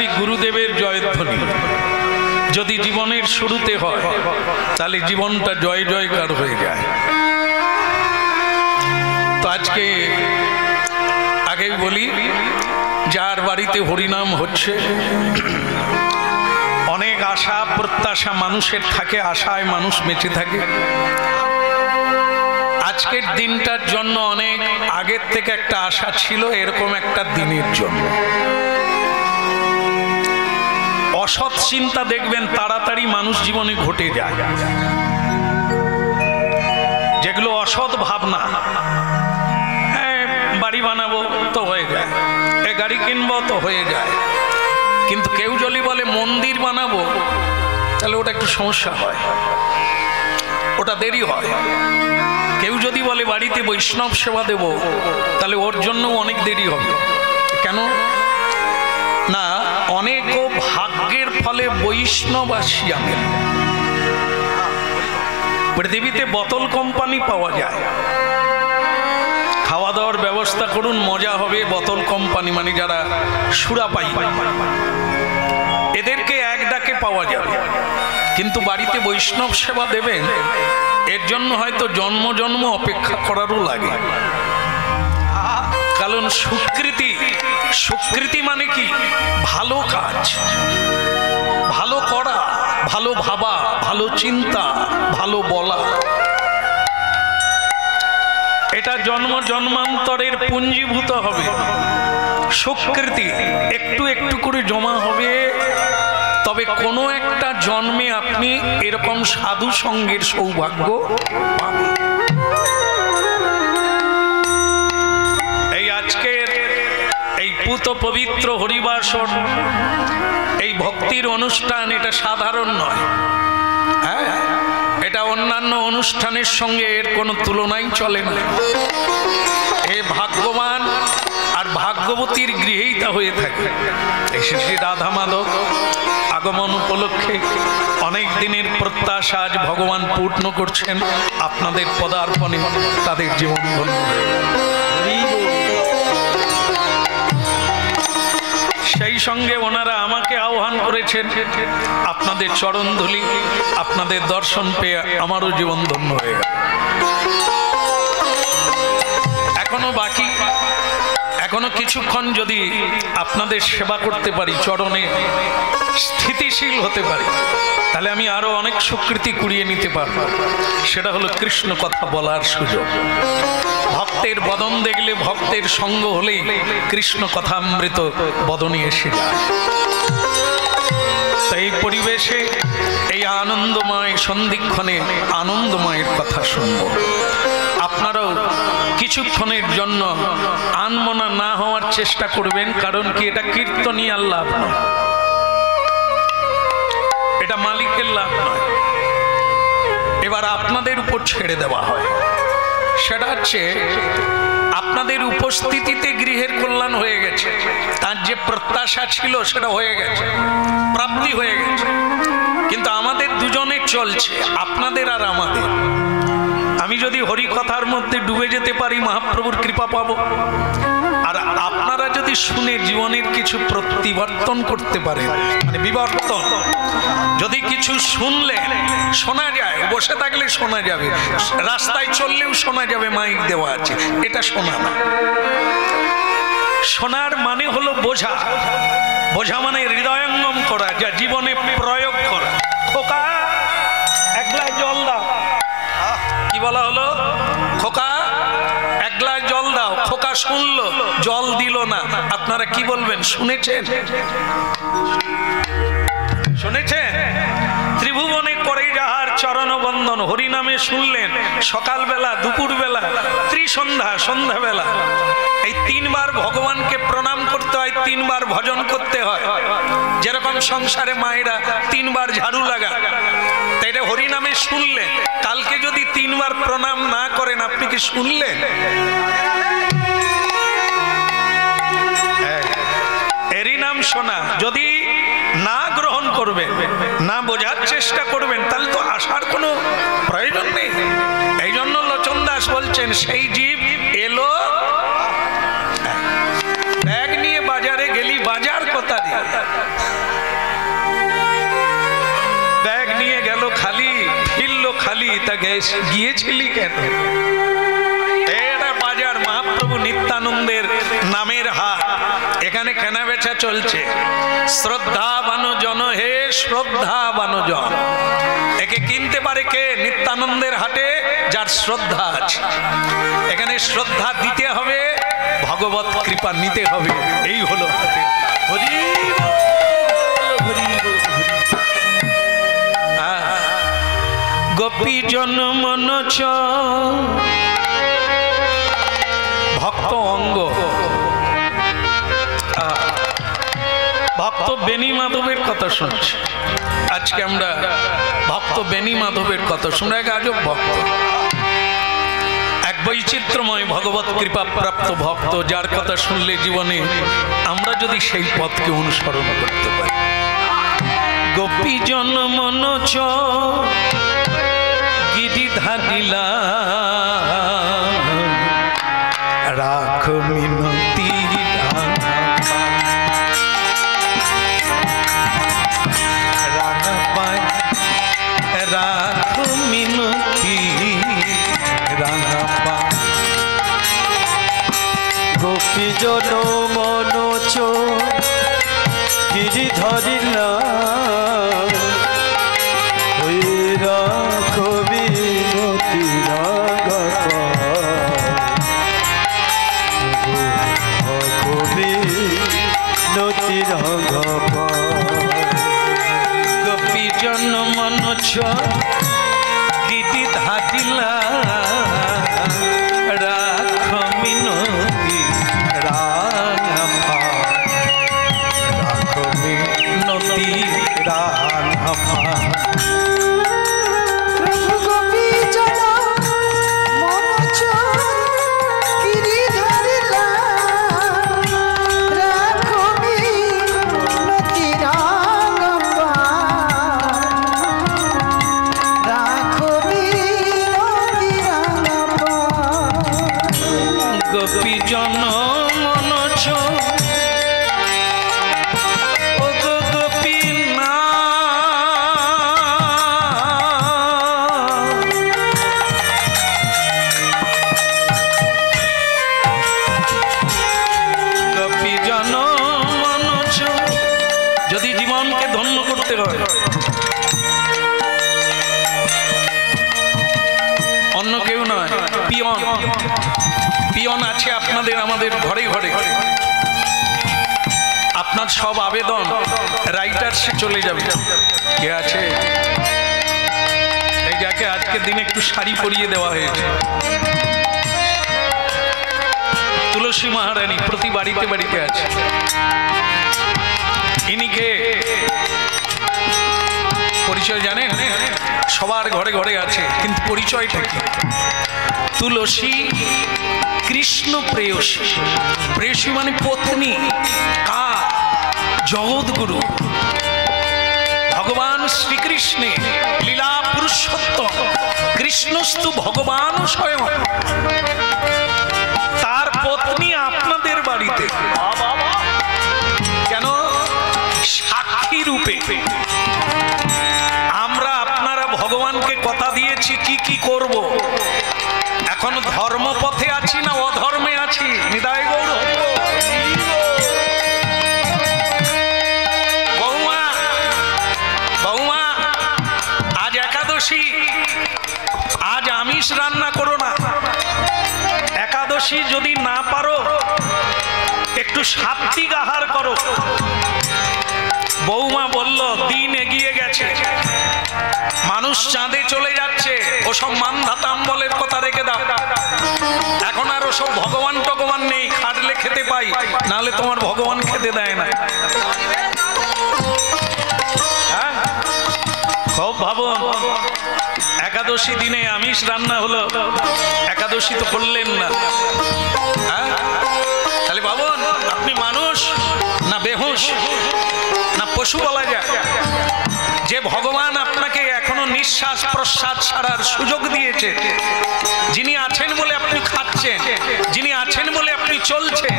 শ্রী গুরুদেবের জয়ধ্বনি যদি জীবনের শুরুতে হয় তাহলে জীবনটা জয় জয়কার হয়ে যায়। তো আজকে আগেই বলি, যার বাড়িতে হরিনাম হচ্ছে অনেক আশা প্রত্যাশা মানুষের থাকে, আশায় মানুষ বেঁচে থাকে। আজকের দিনটার জন্য অনেক আগের থেকে একটা আশা ছিল এরকম একটা দিনের জন্য। অসৎ চিন্তা দেখবেন তাড়াতাড়ি মানুষ জীবনে ঘটে যায়, যেগুলো অসৎ ভাবনা, বাড়ি বানাবো তো হয়ে যায়, এ গাড়ি কিনবো তো হয়ে যায়। কিন্তু কেউ যদি বলে মন্দির বানাবো তাহলে ওটা একটু সমস্যা হয়, ওটা দেরি হয়। কেউ যদি বলে বাড়িতে বৈষ্ণব সেবা দেব তাহলে ওর জন্য অনেক দেরি হবে। কেন না, অনেক ভাগ্যের ফলে বৈষ্ণব আসিয়া গেল। পৃথিবীতে বোতল কোম্পানি পাওয়া যায়, খাওয়া দাওয়ার ব্যবস্থা করুন, মজা হবে। বোতল কোম্পানি মানে যারা সুরাপাই, এদেরকে এক ডাকে পাওয়া যাবে। কিন্তু বাড়িতে বৈষ্ণব সেবা দেবেন, এর জন্য হয়তো জন্ম জন্ম অপেক্ষা করারও লাগে। কারণ সুকৃতি মানে কি? ভালো কাজ, ভালো করা, ভালো ভাবা, ভালো চিন্তা, ভালো বলা। এটা জন্ম জন্মান্তরের পুঞ্জীভূত হবে। সুকৃতি একটু একটু করে জমা হবে, তবে কোনো একটা জন্মে আপনি এরকম সাধু সঙ্গের সৌভাগ্য পাবেন। এই আজকের এই পুত পবিত্র হরিবাসর, এই ভক্তির অনুষ্ঠান, এটা সাধারণ নয়। হ্যাঁ, এটা অন্যান্য অনুষ্ঠানের সঙ্গে এর কোনো তুলনাই চলে না। এ ভাগ্যবান আর ভাগ্যবতীর গৃহেই তা হয়ে থাকে। এই শ্রী রাধা মাধব আগমন উপলক্ষে অনেক দিনের প্রত্যাশা আজ ভগবান পূর্ণ করছেন। আপনাদের পদার্পণে তাদের জীবন ধন্য। সেই সঙ্গে ওনারা আমাকে আহ্বান করেছেন, আপনাদের চরণধুলি, আপনাদের দর্শন পেয়ে আমারও জীবন ধন্য হয়ে গেল। এখনো বাকি, এখনো কিছুক্ষণ যদি আপনাদের সেবা করতে পারি, চরণে স্থিতিশীল হতে পারি, তাহলে আমি আরো অনেক স্বীকৃতি কুড়িয়ে নিতে পারব। সেটা হলো কৃষ্ণ কথা বলার সুযোগ। ভক্তের বদন দেখলে, ভক্তের সঙ্গ হলেই কৃষ্ণ কথামৃত বদনে এসে যায়। এই পরিবেশে এই আনন্দময় সন্ধিক্ষণে আনন্দময়ের কথা শুনব। আপনারাও কিছুক্ষণের জন্য আনমনা না হওয়ার চেষ্টা করবেন, কারণ কি এটা কীর্তনীয় লাভ নয়, এটা মালিকের লাভ নয়। এবার আপনাদের উপর ছেড়ে দেওয়া হয়। সেটা হচ্ছে আপনাদের উপস্থিতিতে গৃহের কল্যাণ হয়ে গেছে, তার যে প্রত্যাশা ছিল সেটা হয়ে গেছে, প্রাপ্তি হয়ে গেছে। কিন্তু আমাদের দুজনের চলছে, আপনাদের আর আমাদের। আমি যদি হরি কথার মধ্যে ডুবে যেতে পারি, মহাপ্রভুর কৃপা পাবো। আর আপনারা যদি শুনে জীবনের কিছু প্রতিবর্তন করতে পারেন, মানে বিবর্তন, যদি কিছু শুনলে শোনা যায়, বসে থাকলে শোনা যাবে, রাস্তায় চললেও শোনা যাবে, মাইক দেওয়া আছে, এটা শোনা না। শোনার মানে হলো বোঝা। বোঝা মানে হৃদয়ঙ্গম করা, যা জীবনে প্রয়োগ করা। খোকা এক গ্লাস জল দাও, কি বলা হলো? খোকা এক গ্লাস জল দাও। খোকা শুনলো, জল দিল না। আপনারা কি বলবেন? শুনেছেন? শুনেছেন? ত্রিভুবনে করে যাহার চরণ বন্দন, হরিনামে শুনলেন সকালবেলা, দুপুরবেলা, ত্রিসন্ধ্যা, সন্ধ্যাবেলা। এই তিনবার ভগবানকে প্রণাম করতে হয়, তিনবার ভজন করতে হয়। যেরকম সংসারে মায়েরা তিনবার ঝাড়ু লাগা, তাই এটা হরিনামে শুনলেন। কালকে যদি তিনবার প্রণাম না করেন, আপনি কি শুনলেন? এরই নাম শোনা। যদি না গ্রহণ করবেন, না বোঝার চেষ্টা করবেন, তাহলে তো আসার কোনো প্রয়োজন নেই। এই জন্য লোচন দাস বলছেন, সেই জীব এলো ব্যাগ নিয়ে বাজারে গেলি, বাজার কথা দিয়ে তা গিয়েছিলি কেন? এটা বাজার মহাপ্রভু নিত্যানন্দের নামের হাট, এখানে কেনা বেচা চলছে। শ্রদ্ধাবান জন, হে শ্রদ্ধাবান জন, একে কিনতে পারে কে? নিত্যানন্দের হাটে যার শ্রদ্ধা আছে। এখানে শ্রদ্ধা দিতে হবে, ভগবত কৃপা নিতে হবে, এই হলো হাটে। গোপী জন মনচ ভক্ত অঙ্গ, ভক্ত বেণী মাধবের কথা শুনছি। আজকে আমরা ভক্ত বেণী মাধবের কথা শুনে, এক আজব ভক্ত, এক বৈচিত্র্যময় ভগবত কৃপা প্রাপ্ত ভক্ত, যার কথা শুনলে জীবনে আমরা যদি সেই পথকে অনুসরণ করতে পারি। গোপী জন মনচ গিরিধারিলা রাখ মিনতি, রাখ মিনতি রাঙাপা। গোপী জন মনোচ গিরিধারিলা গোপী জন মনোচ গীতি ধাতিলা রাখ মিনতি রাঙাপা, রাখ মিনতি রাঙাপা। গোপী জন মনোচ ও গোপী না, গোপী জন মনোচ। যদি জীবনকে ধন্য করতে হয়, অন্য কেউ নয়, পিয়ন। পিয়ন আছে আপনাদের আমাদের ঘরে ঘরে। আপনার সব আবেদন রাইটার্সে চলে যাবে। কে আছে? এই যাকে আজকের দিনে একটু শাড়ি পরিয়ে দেওয়া হয়েছে, তুলসী মহারানী, প্রতি বাড়িতে বাড়িতে আছে। ইনিকে পরিচয় জানেন? সবার ঘরে ঘরে আছে, কিন্তু পরিচয়টা কি? তুলসী কৃষ্ণ প্রেয়সী। প্রেয়সী মানে পত্নী। কার? জগৎগুরু ভগবান শ্রীকৃষ্ণে লীলা পুরুষোত্তম কৃষ্ণস্তু ভগবান স্বয়ং, তার পত্নী আপনাদের বাড়িতে। কেন? সাক্ষী রূপে। আমরা আপনারা ভগবানকে কথা দিয়েছি কি কি করব। এখন ধর্মপথে আছি না অধর্মে আছি? নিতাই গৌর। বৌমা, বৌমা, আজ একাদশী, আজ আমিষ রান্না করো না। একাদশী যদি না পারো একটু সাত্বিক আহার করো। বৌমা বলল দিন এগিয়ে গেছে, মানুষ চাঁদে চলে যাচ্ছে, ওসব মানধাতাম বলের কথা রেখে দাও। এখন আর ওসব ভগবান টগবান নেই, খাটলে খেতে পাই, নাহলে তোমার ভগবান খেতে দেয় না। খুব ভাবুন, একাদশী দিনে আমিষ রান্না হলো, একাদশী তো করলেন না। তাহলে ভাবুন, আপনি মানুষ না বেহুশ না পশু বলা যায়? যে ভগবান আপনাকে এখনো নিঃশ্বাস প্রশ্বাস ছাড়ার সুযোগ দিয়েছে, যিনি আছেন বলে আপনি খাচ্ছেন, যিনি আছেন বলে আপনি চলছেন,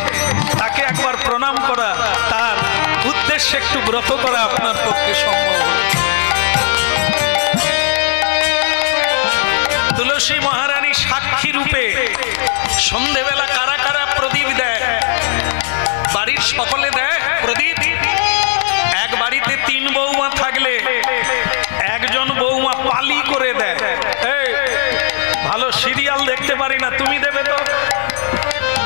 তাকে একবার প্রণাম করা, তার উদ্দেশ্যে একটু ব্রত করা আপনার পক্ষে সম্ভব। তুলসী মহারানী সাক্ষী রূপে সন্ধেবেলা কারা কারা প্রদীপ দেয়? বাড়ির সকলে দেয় প্রদীপ। এক বাড়িতে 3 বৌমা থাকলে একজন বৌমা পালি করে দেয়, এই ভালো সিরিয়াল দেখতে পারি না, তুমি দেবে তো,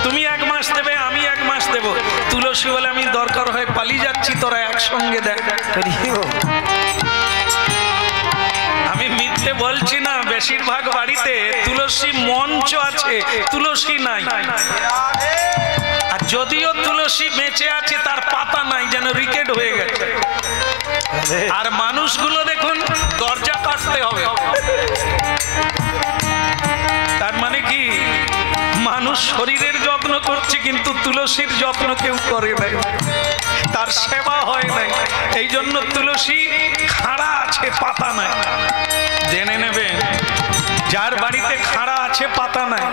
তুমি 1 মাস দেবে, আমি 1 মাস দেব। তুলসী বলে আমি দরকার হয় পালিয়ে যাচ্ছি, তোরা একসঙ্গে দেখ। আমি মিথ্যে বলছি না, বেশিরভাগ বাড়িতে তুলসী মঞ্চ আছে, তুলসী নাই। আর যদিও তুলসী বেঁচে আছে তার পাতা নাই, যেন রিকেট হয়ে গেছে। আর মানুষগুলো দেখুন দরজা কাটতে হবে, তার মানে কি মানুষ শরীরের যত্ন করছে কিন্তু তুলসীর যত্ন কেউ করে নাই, তার সেবা হয় নাই। এই জন্য তুলসী খাড়া আছে, পাতা নাই। জেনে নেবেন, যার বাড়িতে খাড়া আছে পাতা নাই,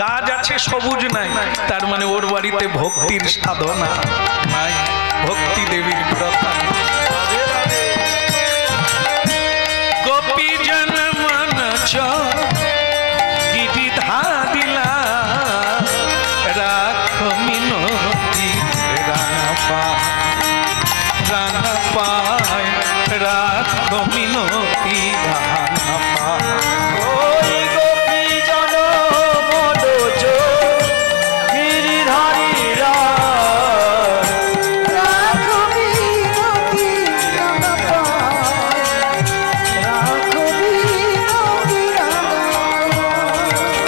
গাছ আছে সবুজ নাই, তার মানে ওর বাড়িতে ভক্তির সাধনা নাই, ভক্তি দেবীর ব্রত। গোপী জন মন গিরিধা দিলা রাখ মিনতি রাঙা পায় রাখ মিনতি রাঙা পায়। ওই গোপী জন মনোজ গিরিধারীরা রাখো মিনতি রাঙা পায়, রাখো মিনতি রাঙা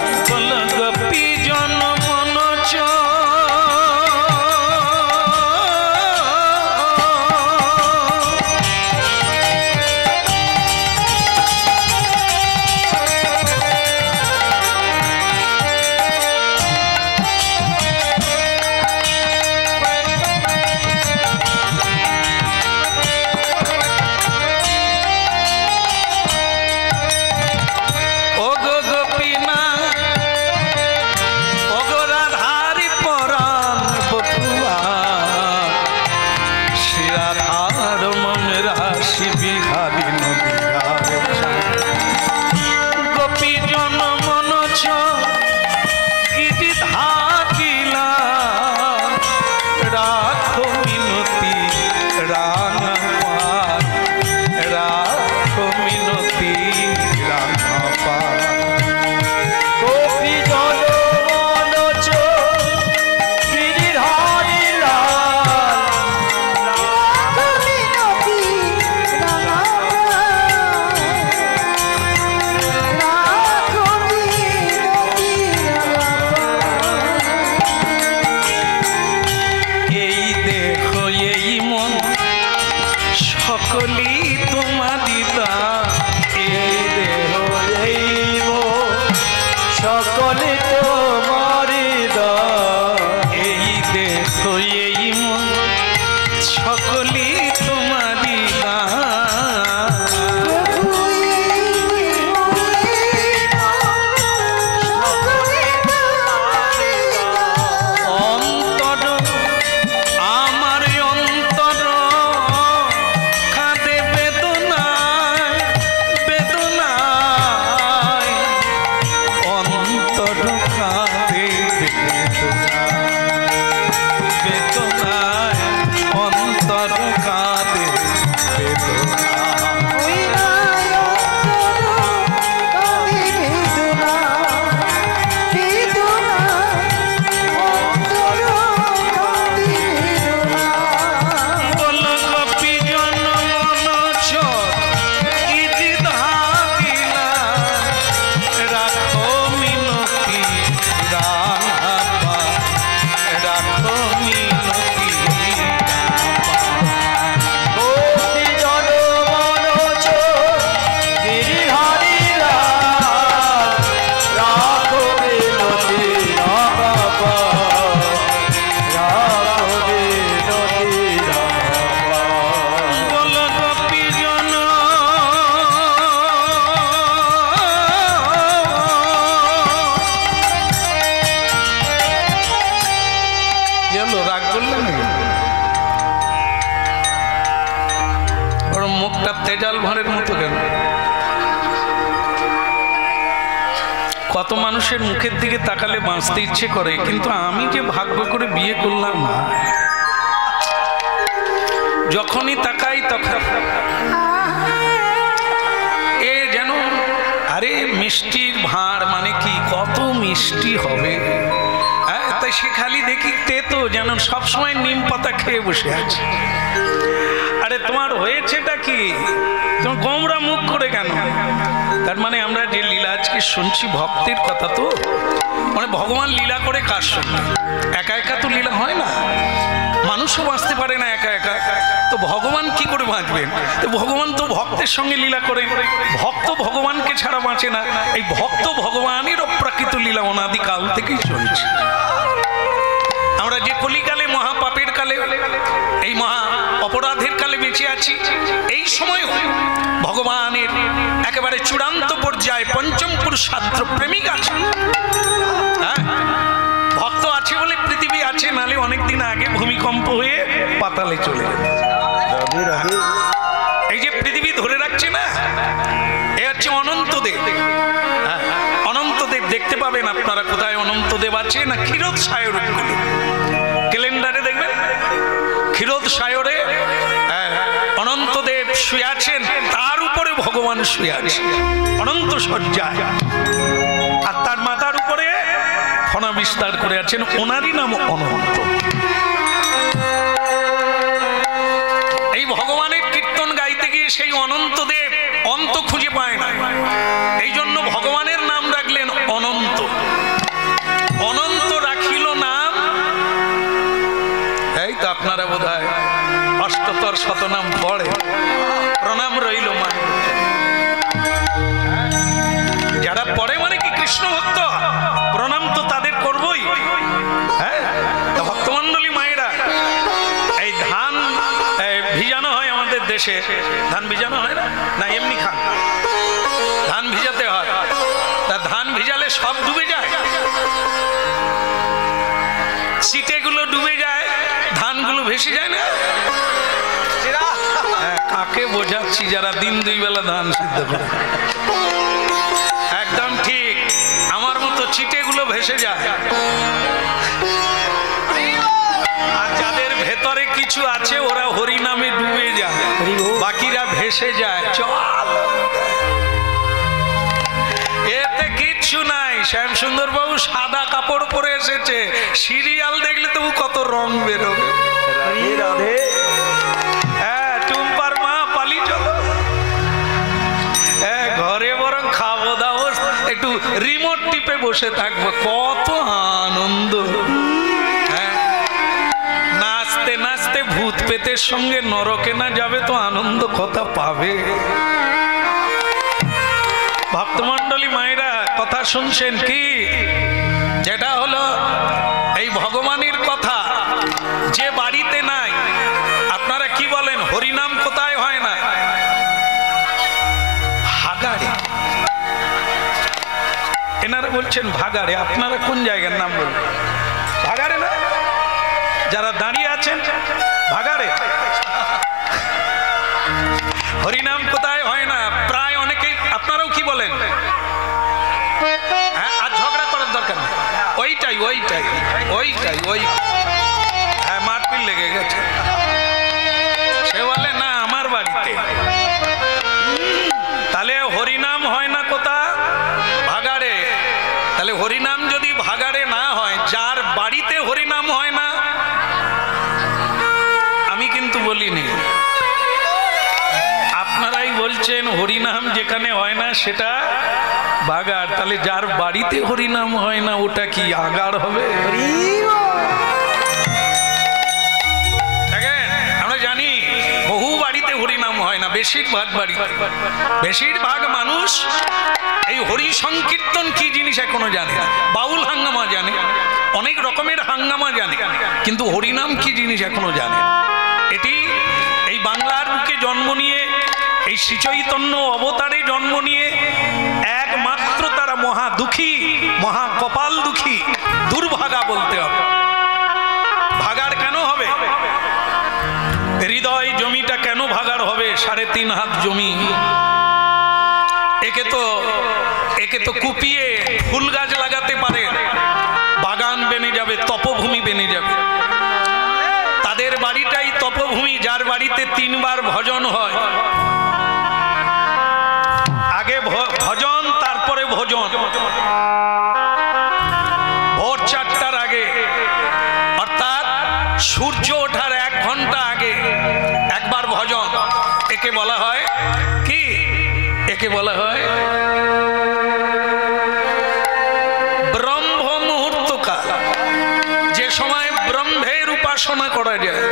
পায়। গোপী জন মনোজ তেজাল ভাঁড়ের মতো কেন? কত মানুষের মুখের দিকে তাকালে বাঁচতে ইচ্ছে করে, কিন্তু আমি যে ভাগ্য করে বিয়ে করলাম না, যখনই তাকাই তখন এ যেন আরে মিষ্টির ভাঁড় মানে কি, কত মিষ্টি হবে। হ্যাঁ, তাই সে খালি দেখি তেতো, যেন সবসময় নিম পাতা খেয়ে বসে আছে। আরে তোমার হয়েছেটা কি, তোমার গোমরা মুখ করে কেন? তার মানে আমরা যে লীলা আজকে শুনছি ভক্তের কথা, তো মানে ভগবান লীলা করে কার সঙ্গে? একা একা তো লীলা হয় না, মানুষও বাঁচতে পারে না একা একা, তো ভগবান কি করে বাঁচবেন? তো ভগবান তো ভক্তের সঙ্গে লীলা করেন, ভক্ত ভগবানকে ছাড়া বাঁচে না। এই ভক্ত ভগবানের অপ্রাকৃত লীলা অনাদি কাল থেকেই চলছে। আমরা যে কলিকালে মহাপাপের কালে, এই মহা অপরাধের কালে বেঁচে আছি, এই সময়ও ভগবানের একেবারে চূড়ান্ত পর্যায়ে পঞ্চম পুরুষার্থ প্রেমিক আছে। হ্যাঁ, ভক্ত আছে বলে পৃথিবী আছে, নালে অনেকদিন আগে ভূমিকম্প হয়ে পাতালে চলে গেল। এই যে পৃথিবী ধরে রাখছে না, এ হচ্ছে অনন্তদেব। অনন্তদেব দেখতে পাবেন আপনারা কোথায় অনন্তদেব আছে না, ক্ষীরোদ সায়র ক্যালেন্ডারে দেখবেন, ক্ষীরোদ সায়রে অনন্তদেব শুয়ে আছেন, তার উপরে ভগবান শুয়ে আছে অনন্ত শয্যায়, আর তার মাথার উপরে ফণা বিস্তার করে আছেন, ওনারই নাম অনন্ত। এই ভগবানের কীর্তন গাইতে গিয়ে সেই অনন্তদেব অন্ত খুঁজে পায় না, এই জন্য ভগবানের নাম রাখলেন অনন্ত। অনন্ত রাখিল নাম, এই তো আপনারা বোধহয় অষ্টতর শতনাম পড়ে, প্রণাম রইল মা। যারা পড়ে মানে কি কৃষ্ণ ভক্ত, প্রণাম তো তাদের করবই। হ্যাঁ, ভক্তমন্ডলী মায়েরা, এই ধান ভিজানো হয় আমাদের দেশে, ধান ভিজানো হয় না, না এমনি খান, ধান ভিজাতে হয়। তা ধান ভিজালে সব ডুবে যায়, সিটেগুলো ডুবে যায়, ধানগুলো ভেসে যায় না। কাকে বোঝাচ্ছি? যারা দিন দুই বেলা ধান সিদ্ধ করে, একদম ঠিক আমার মতো চিটেগুলো ভেসে যায়। আর যাদের ভেতরে কিছু আছে ওরা হরি নামে ডুবে যায়, বাকিরা ভেসে যায়। চল, এতে কিচ্ছু নাই। শ্যাম সুন্দর বাবু সাদা কাপড় পরে এসেছে, সিরিয়াল দেখলে তবু কত রং বেরোবে। হ্যাঁ, টুম্পার মা পালি চলো, ঘরে বরং খাবো দাবো, একটু রিমোট টিপে বসে থাকবো, কত আনন্দ। হ্যাঁ, নাচতে নাচতে ভূত পেতের সঙ্গে নরকে না যাবে তো আনন্দ কথা পাবে। ভক্তমন্ডলী মায়েরা কথা শুনছেন কি? যেটা হলো এই ভগবানের কথা, যে বাড়িতে নাই, আপনারা কি বলেন হরিনাম কোথায় হয় না? ভাগাড়ে। এনারা বলছেন ভাগাড়ে, আপনারা কোন জায়গার নাম বলবেন? ভাগাড়ে না? যারা দাঁড়িয়ে আছেন ভাগাড়ে। হরিনাম কোথায় হয় না? প্রায় অনেকেই, আপনারাও কি বলেন? হ্যাঁ, আর ঝগড়া করার দরকার নেই, ওইটাই ওইটাই ওইটাই ওই। হ্যাঁ, মারপিট লেগে গেছে। সে বলে না আমার বাড়িতে। তাহলে হরিনাম হয় না কোথা? ভাগাড়ে। তাহলে হরিনাম যদি ভাগাড়ে না হয়, যার বাড়িতে হরিনাম হয় না, আমি কিন্তু বলিনি, আপনারাই বলছেন হরিনাম যেখানে হয় না সেটা ভাগাড়। তাহলে যার বাড়িতে হরিনাম হয় না ওটা কি আগাড় হবে? আমরা জানি বহু বাড়িতে হরিনাম হয় না, বেশিরভাগ বাড়িতে। বেশিরভাগ মানুষ এই হরি সংকীর্তন কি জিনিস এখনো জানে না। বাউল হাঙ্গামা জানে, অনেক রকমের হাঙ্গামা জানে, কিন্তু হরিনাম কি জিনিস এখনো জানে না। এটি এই বাংলার বুকে জন্ম নিয়ে, এই শ্রী চৈতন্য অবতারে জন্ম নিয়ে একমাত্র তারা মহা দুঃখী, মহা কপাল দুঃখী, দুর্ভাগা বলতে হবে। ভাগাড় কেন হবে? হৃদয় জমিটা কেন ভাগাড় হবে? 3.5 হাত জমি, একে তো কুপিয়ে ফুল গাছ লাগাতে পারেন, বাগান বেনে যাবে, তপভূমি বেনে যাবে। তাদের বাড়িটাই তপভূমি, যার বাড়িতে 3 বার ভজন হয়। আগে ভজন, তারপরে ভোজন। ভোর 4টার আগে, অর্থাৎ সূর্য ওঠার 1 ঘন্টা আগে একবার ভজন। একে বলা হয় কি? একে বলা হয় ব্রহ্ম মুহূর্তকাল, যে সময় ব্রহ্মের উপাসনা করা যায়।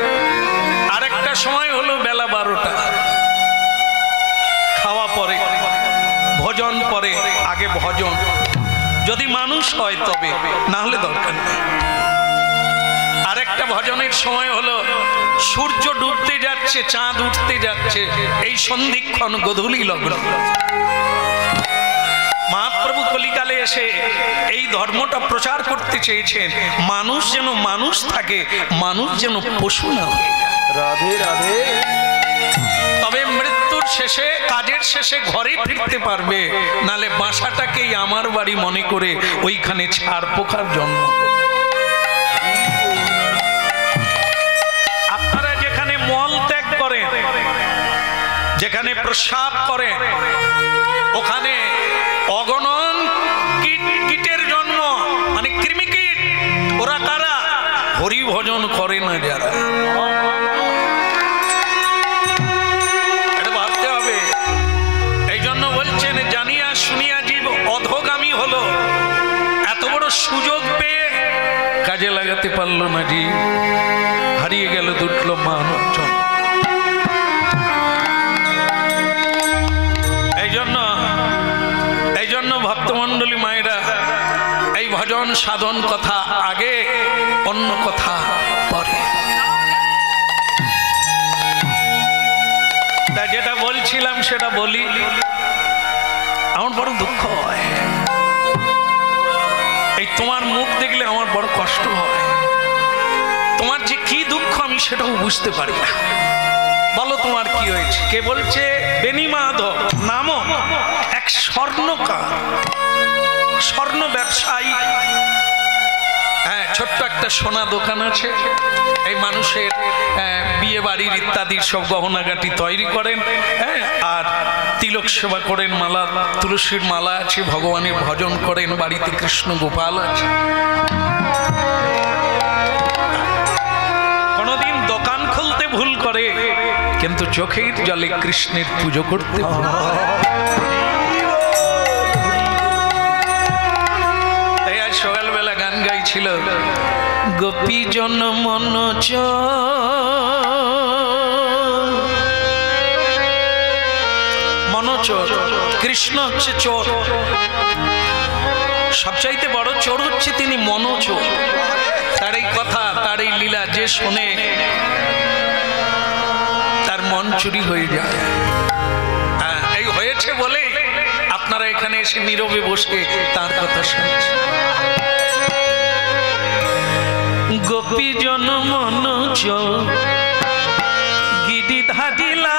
আরেকটা সময় হলো বেলা 12টা, খাওয়া পরে, ভোজন পরে, আগে ভজন। যদি মানুষ হয় তবে, না হলে দরকার নেই। আরেকটা ভজনের সময় হলো সূর্য ডুবতে যাচ্ছে, চাঁদ উঠতে যাচ্ছে, এই সন্ধিক্ষণ, গোধূলি লগ্ন। মহাপ্রভু কলিকালে এসে এই ধর্মটা প্রচার করতে চেয়েছেন, মানুষ যেন মানুষ থাকে, মানুষ যেন পশু না হয়। রাধে রাধে। তবে মৃত্যুর শেষে, কাজের শেষে ঘরে ফিরতে পারবে, নালে বাসাটাকেই আমার বাড়ি মনে করে ওইখানে ছাড় পোকার জন্ম। আপনারা যেখানে মল ত্যাগ করেন, যেখানে প্রস্রাব করেন, ওখানে অগণন কীটের জন্ম, মানে কৃমিকীট। ওরা কারা? হরি ভজন করে না যারা। এটা ভাবতে হবে। এই জন্য বলছেন, জানিয়া শুনিয়া জীব অধোগামী হলো। এত বড় সুযোগ পেয়ে কাজে লাগাতে পারলো না জীব, হারিয়ে গেল, দুটল মান অর্জন। এই জন্য ভক্তমণ্ডলী মায়েরা, এই ভজন সাধন কথা আগে, অন্য কথা পরে। তা যেটা বলছিলাম সেটা বলি। আমার বড় দুঃখ হয়, এই তোমার মুখ দেখলে আমার বড় কষ্ট হয়। তোমার যে কি দুঃখ আমি সেটাও বুঝতে পারি না। বলো তোমার কি হয়েছে? কে বলছে? বেনি মাধব নামও এক স্বর্ণকার, স্বর্ণ ব্যবসায়ী। হ্যাঁ, ছোট্ট একটা সোনা দোকান আছে। এই মানুষের বিয়ে বাড়ির ইত্যাদি সব গহনাগাটি তৈরি করেন। হ্যাঁ, আর তিলক সেবা করেন, মালা, তুলসীর মালা আছে, ভগবানের ভজন করেন, বাড়িতে কৃষ্ণ গোপাল আছে। কোনদিন দোকান খুলতে ভুল করে, কিন্তু চোখের জলে কৃষ্ণের পুজো করতে ভুল করে। তাই আজ সকালবেলা গান গাইছিল, গোপী জন মনোজ মনোচোর, কৃষ্ণ হচ্ছে চোর। সবচাইতে বড় চোর হচ্ছে তিনি মনোচোর। তার এই কথা, তার এই লীলা যে শোনে, তার মন চুরি হয়ে যায়। এই হয়েছে বলে আপনারা এখানে এসে নীরবে বসে তার কথা শুনছেন। গোপী জন মনোজ গিরি ধারিলা,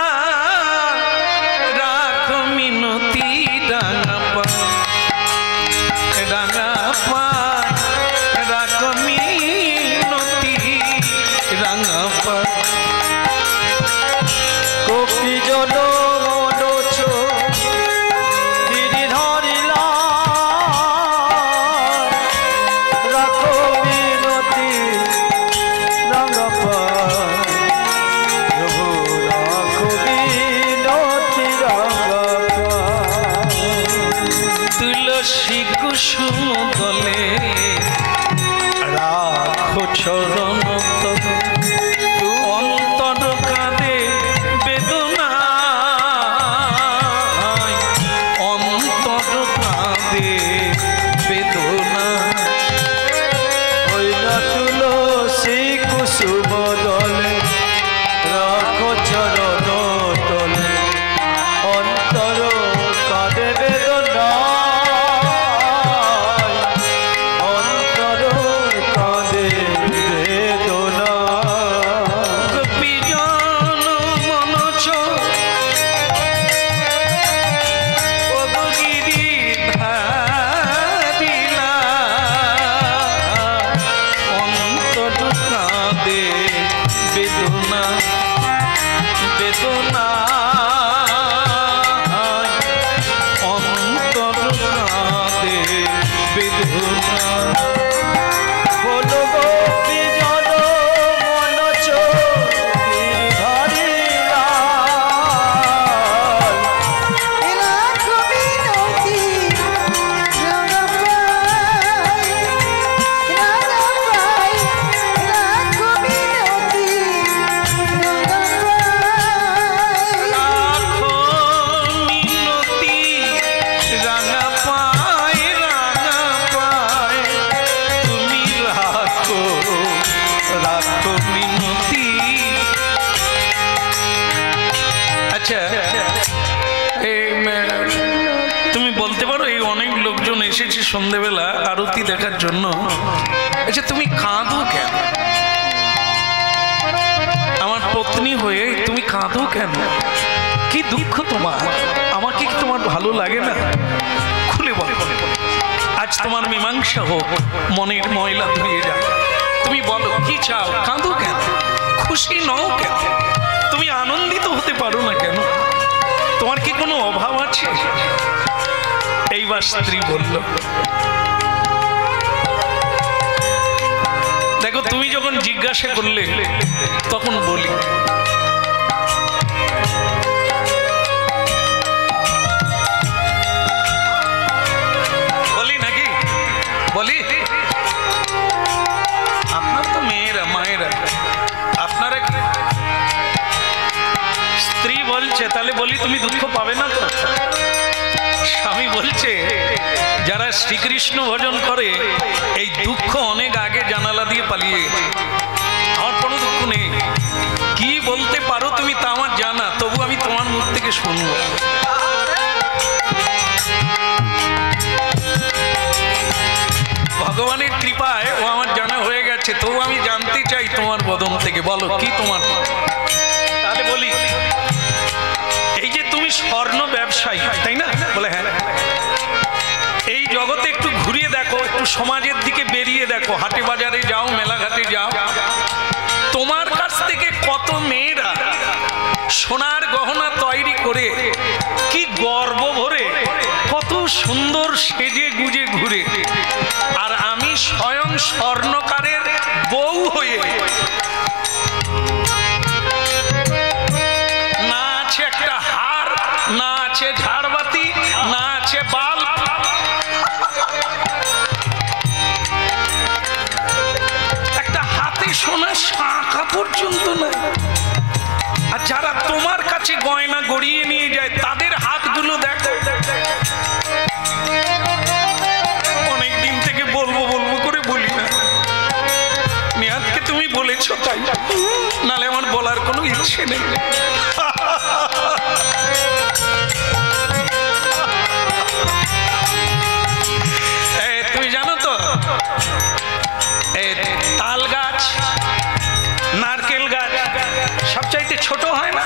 রাখ মিনতি রাঙাপা, রাঙাপা, রাখ মিনতি রাঙাপা। গোপী জন মনোজ গিরি ধরিলা, রাখো মিনতি রাঙাপা, প্রভু রাখো মিনতি রাঙাপা। তুলসী কুসুম গলে রাখো চরণ তলে, অন্তর বেদনা বেদনা অন্তর কাঁদে বেদনা বলো গো বিজন মন চোখের ধারে লাল। রাখো মিনতি রাঙা পাই, রাঙা পাই, রাখো মিনতি রাঙা পাই। রাখো মিনতি রাঙা পায় তুমি রাখো রাখো মিনতি। আচ্ছা তুমি বলতে পারো এই অনেক লোকজন এসেছে সন্ধেবেলা আরতি দেখার জন্য, আচ্ছা তুমি কাঁদো কেন? আমার পত্নী হয়ে তুমি কাঁদো কেন? কি দুঃখ তোমার? আমাকে কি তোমার ভালো লাগে না? খুলে বলো। আজ তোমার মীমাংসা হোক, মনের ময়লা ধুয়ে যাও। তুমি বলো কি চাও? কাঁদো কেন? খুশি নও কেন? তুমি আনন্দিত হতে পারো না কেন? তোমার কি কোনো অভাব আছে? এইবার স্ত্রী বলল, দেখো তুমি যখন জিজ্ঞাসা করলে তখন বলি। বলি নাকি? বলি আপনার তো মেয়েরা মায়েরা, আপনারা কি? স্ত্রী বলছে তাহলে বলি তুমি দুঃখ পাবে না তো? স্বামী বলছে যারা শ্রীকৃষ্ণ ভজন করে এই দুঃখ অনেক আগে জানালা দিয়ে পালিয়ে গেছে। আমার কোনো দুঃখ নেই। কি বলতে পারো তুমি তা আমার জানা, তবু আমি তোমার মুখ থেকে শুনবো। ভগবানের কৃপায় ও আমার জানা হয়ে গেছে, তবু আমি জানতে চাই তোমার বদন থেকে। বলো কি তোমার? তাহলে বলি এই যে তুমি স্বর্ণ ব্যবসায়ী তাই না? বলে হ্যাঁ। এই জগতে একটু ঘুরিয়ে দেখো, একটু সমাজের দিকে বেরিয়ে দেখো, হাটে বাজারে যাও, মেলাঘাটে যাও, তোমার কাছ থেকে কত মেয়েরা সোনার গহনা তৈরি করে কি গর্ব ভরে কত সুন্দর সেজে গুজে ঘুরে, আর আমি স্বয়ং স্বর্ণকারের বউ হয়ে না আছে একটা হার, না আছে ঝাড়বাতি, না আছে বাল্ব, একটা হাতে সোনার শাঁখা পর্যন্ত নাই। আর যারা তোমার কাছে গয়না গড়িয়ে নিয়ে যায় তাদের হাতগুলো দেখো। অনেকদিন থেকে বলবো বলবো করে বলি না, নিহাতকে তুমি বলেছো তাই, নালে আমার বলার কোনো ইচ্ছে নেই। তুমি জানো তো তাল গাছ, নারকেল গাছ সবচাইতে ছোট হয় না?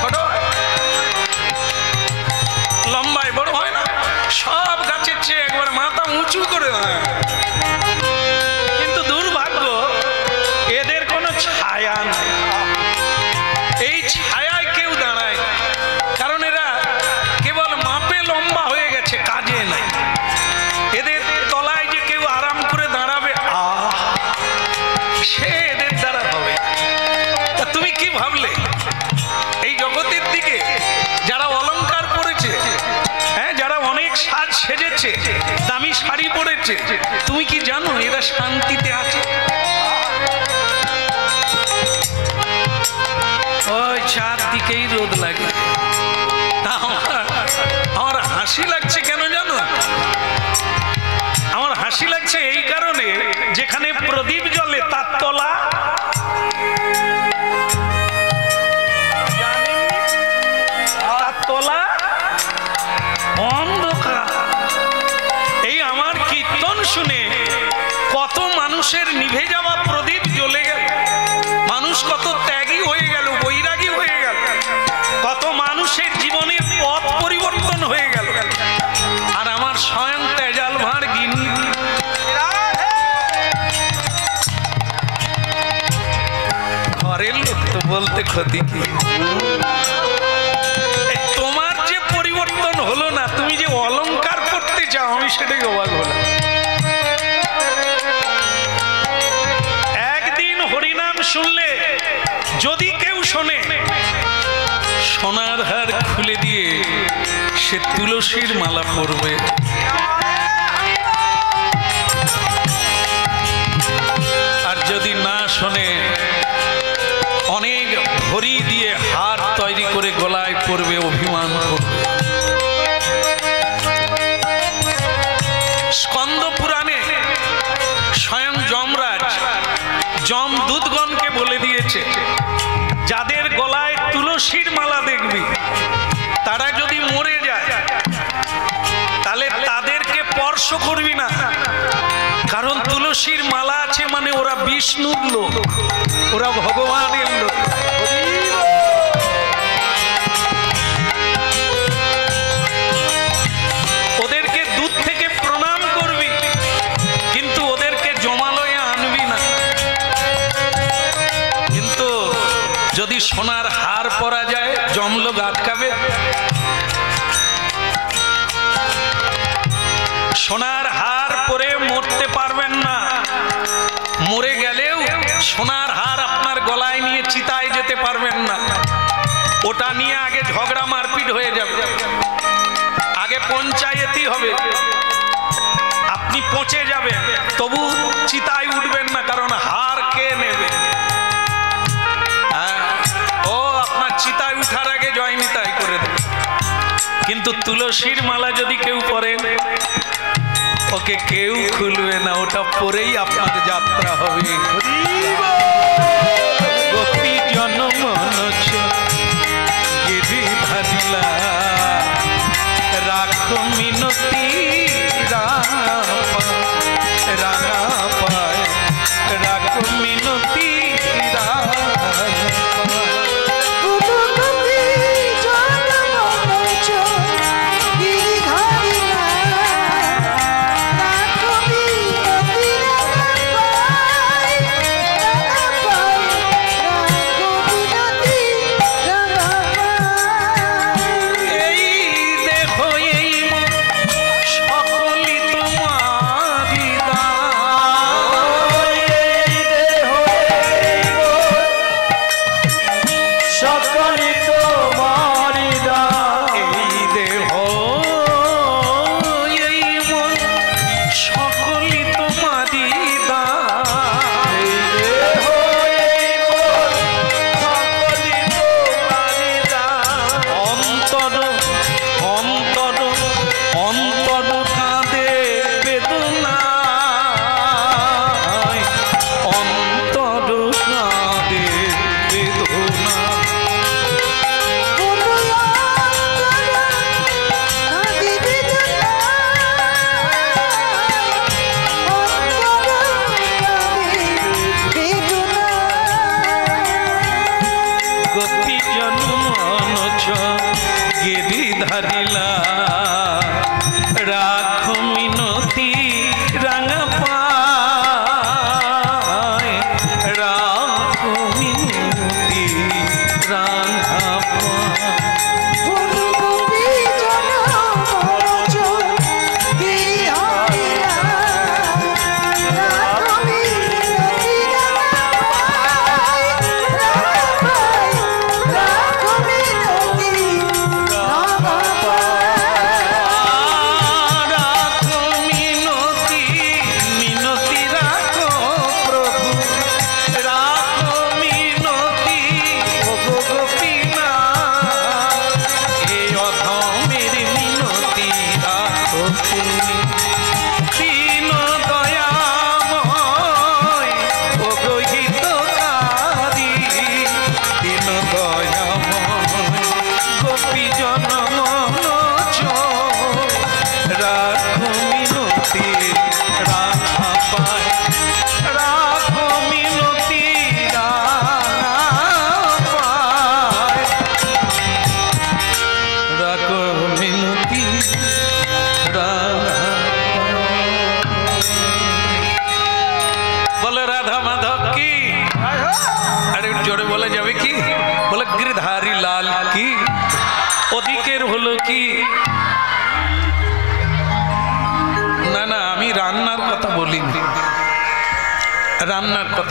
ছোট লম্বায় বড় হয় না? সব গাছের চেয়ে একবার মাথা উঁচু করে হয়, কিন্তু দুর্ভাগ্য এদের কোনো ছায়া নেই। এই ছায়ায় কেউ দাঁড়ায়, কারণ এরা কেবল মাপে লম্বা হয়ে গেছে, কাজে নাই। এদের তলায় যে কেউ আরাম করে দাঁড়াবে সে এদের দ্বারা হবে। তা তুমি কি ভাবলে এই জগতের দিকে যারা অলংকার পরেছে, হ্যাঁ, যারা অনেক সাজ সেজেছে, দামি শাড়ি পরেছে, তুমি কি জানো এরা শান্তিতে আছে? ওই চারদিকেই রোদ লাগে। আমার হাসি লাগছে কেন জানো? আমার হাসি লাগছে এই কারণে, যেখানে প্রদীপ জ্বলে তার তলা অন্ধকার। এই আমার কীর্তন শুনে কত মানুষের নিভে যাওয়া প্রদীপ জ্বলে গেল, মানুষ কত ত্যাগী হয়ে গেল, বৈরাগী হয়ে গেল, কত মানুষের জীবনের পথ পরিবর্তন হয়ে গেল। আর আমার বলতে ক্ষতি কি? তোমার যে পরিবর্তন হলো না, তুমি যে অলংকার করতে চাও, আমি সেটাই অবাক হলাম। একদিন হরিনাম শুনলে যদি কেউ শোনে, সোনার হার খুলে দিয়ে সে তুলসীর মালা পরবে। আর যদি না শোনে, অনেক ভরি দিয়ে হার তৈরি করে গলায় পরবে, অভিমান করবে। স্কন্দ পুরাণে স্বয়ং যমরাজ যমদূতগণকে বলে দিয়েছে, যাদের গলায় তুলসীর মালা দেখবি, তারা যদি মরে যায় তাহলে তাদেরকে স্পর্শ করবি না। কারণ তুলসীর মালা আছে মানে ওরা বিষ্ণুর লোক, ওরা ভগবানের লোক। ওদেরকে দূর থেকে প্রণাম করবি, কিন্তু ওদেরকে জমালয়ে আনবি না। কিন্তু যদি সোনার হার পরা যায়, যমলোক আটকাবে। সোনার হার পরে মরতে পারবেন না। মরে গেলেও সোনার হার আপনার গলায় নিয়ে চিতায় যেতে পারবেন না। ওটা নিয়ে আগে ঝগড়া মারপিট হয়ে যাবে, আগে পঞ্চায়েতই হবে, আপনি পচে যাবেন, তবু চিতায় উঠবেন না, কারণ হার কে নেবে? ও আপনার চিতায় উঠার আগে জয় নিতাই করে দেবে। কিন্তু তুলসীর মালা যদি কেউ পরে, ওকে কেউ খুলবে না, ওটা পরেই আপনার যাত্রা হবে। গোপী জনমনচ গিরি ধারিলা, রাখো মিনতি রাঙা পায়, রাখো মিনতি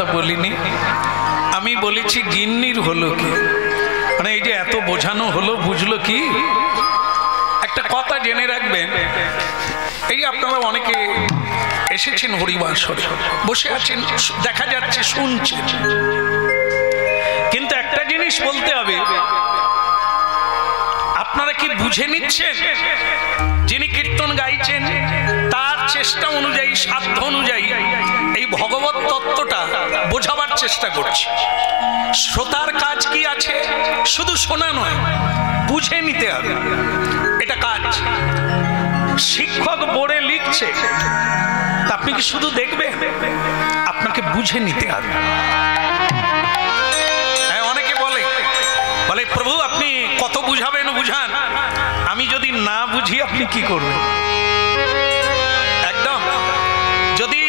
কথা বলিনি, আমি বলেছি গিন্নির হলো কি, মানে এই যে এত বোঝানো হলো বুঝলো কি। একটা কথা জেনে রাখবেন, এই যে আপনারা অনেকে এসেছেন হরিবাসরে, বসে আছেন, দেখা যাচ্ছে শুনছেন, কিন্তু একটা জিনিস বলতে হবে, আপনারা কি বুঝে নিচ্ছেন? যিনি কীর্তন গাইছেন তার চেষ্টা অনুযায়ী, সাধ্য অনুযায়ী এই ভগবত তত্ত্বটা বোঝাবার চেষ্টা করছে। শ্রোতার কাজ কি আছে? শুধু শোনা নয়, বুঝে নিতে হবে, এটা কাজ। শিক্ষক বোর্ডে লিখছে, তা আপনি কি শুধু দেখবেন? আপনাকে বুঝে নিতে হবে। অনেকে বলে প্রভু আপনি কত বুঝাবেন, বুঝান, আমি যদি না বুঝি আপনি কি করবেন? একদম যদি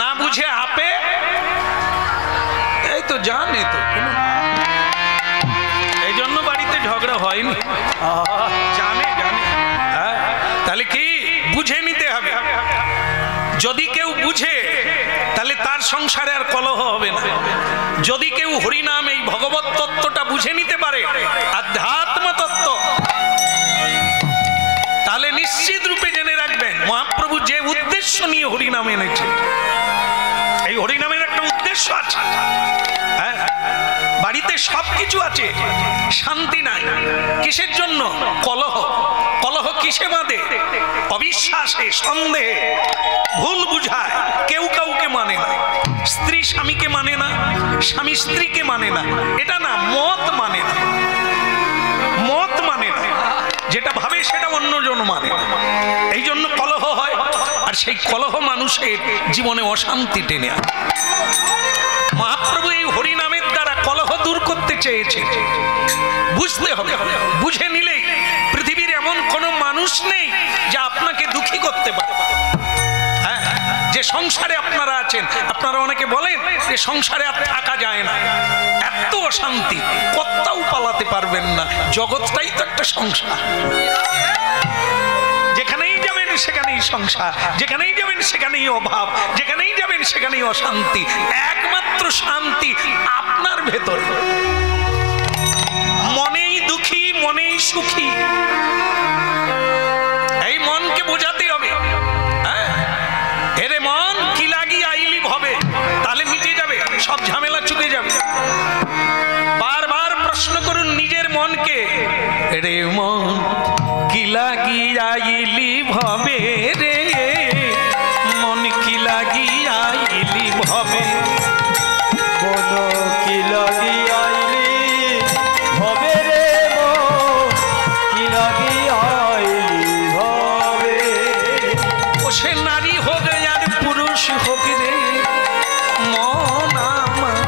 না বুঝে আপে এই তো জানে তো, এই জন্য বাড়িতে ঝগড়া হয়নি, জানে জানে। তাহলে কি বুঝে নিতে হবে। যদি কেউ বুঝে তাহলে তার সংসারে আর কলহ হবে না। যদি কেউ হরিনাম এই ভগবত তত্ত্বটা বুঝে নিতে পারে, আধ্যাত্ম তত্ত্ব, তাহলে নিশ্চিত রূপে জেনে রাখবেন মহাপ্রভু যে উদ্দেশ্য নিয়ে হরিনাম এনেছে, এই হরিনামের একটা উদ্দেশ্য আছে। হ্যাঁ, বাড়িতে সবকিছু আছে, শান্তি নাই, কিসের জন্য? কলহ। কলহ কিসে বাঁধে? অবিশ্বাসে, সন্দেহে, ভুল বুঝায়, কেউ কাউকে মানে না, স্ত্রী স্বামীকে মানে না, স্বামী স্ত্রীকে মানে না, এটা না, মত মানে না, মত মানে না, যেটা ভাবে সেটা অন্যজন মানে না, এই জন্য কলহ হয়। আর সেই কলহ মানুষের জীবনে অশান্তি টেনে আনে। মহাপ্রভু এই হরিনামের দ্বারা কলহ দূর করতে চেয়েছে। বুঝতে হবে, বুঝে নিলেই পৃথিবীর এমন কোনো মানুষ নেই যা আপনাকে দুঃখী করতে পারে। হ্যাঁ, যে সংসারে আপনারা আছেন, আপনারা অনেকে বলেন যে সংসারে আর থাকা যায় না, এত অশান্তি, কোথাও পালাতে পারবেন না, জগৎটাই তো একটা সংসার। যেখানেই যাবেন সেখানেই সংসার, যেখানেই যাবেন সেখানেই অভাব, যেখানেই যাবেন সেখানেই অশান্তি। একমাত্র শান্তি আপনার ভেতরে, মনেই দুঃখী মনেই সুখী, এই মনকে বোঝাতে হবে। হ্যাঁ, এরে মন কি লাগি আইলি হবে, তাহলে মিটে যাবে, সব ঝামেলা চুকে যাবে। বারবার প্রশ্ন করুন নিজের মনকে, রে মন কি লাগি আইলি ভবে, রে মন কি লাগি আইলি ভবে, মন কি লাগি আইলি ভবে, রে মন কি লাগি আইলি ভবে। ও সে নারী হোক আর পুরুষ হোক রে, মন আমার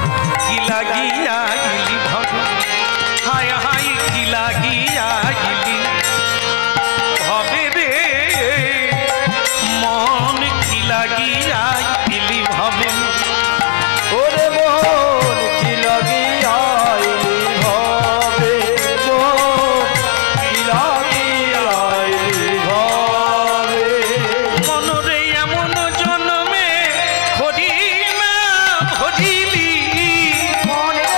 কি লাগি আইলি ভবে, হায় হায় কি লাগি আইলি ভবে রে, মন কি লাগি আইলি ভবে। ওরে মন কি লাগি আইলি ভবে, মন কি লাগি আইলি ভবে। মনরে এমন জন্মে হরি নাম ভজিলি, মনে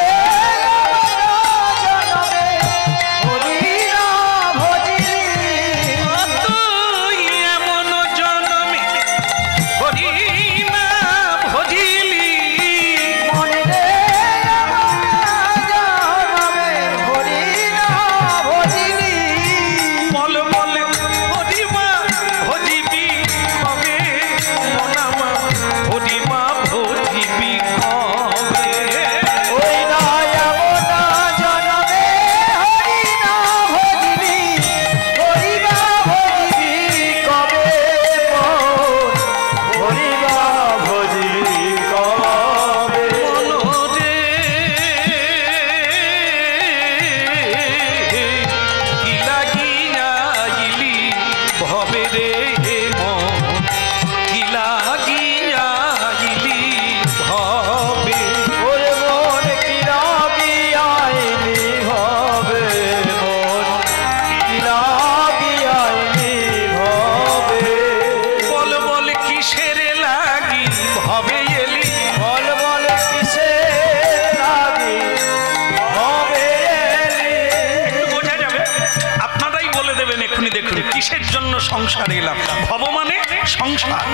কিসের জন্য সংসারে এলাম? ভব মানে সংসার।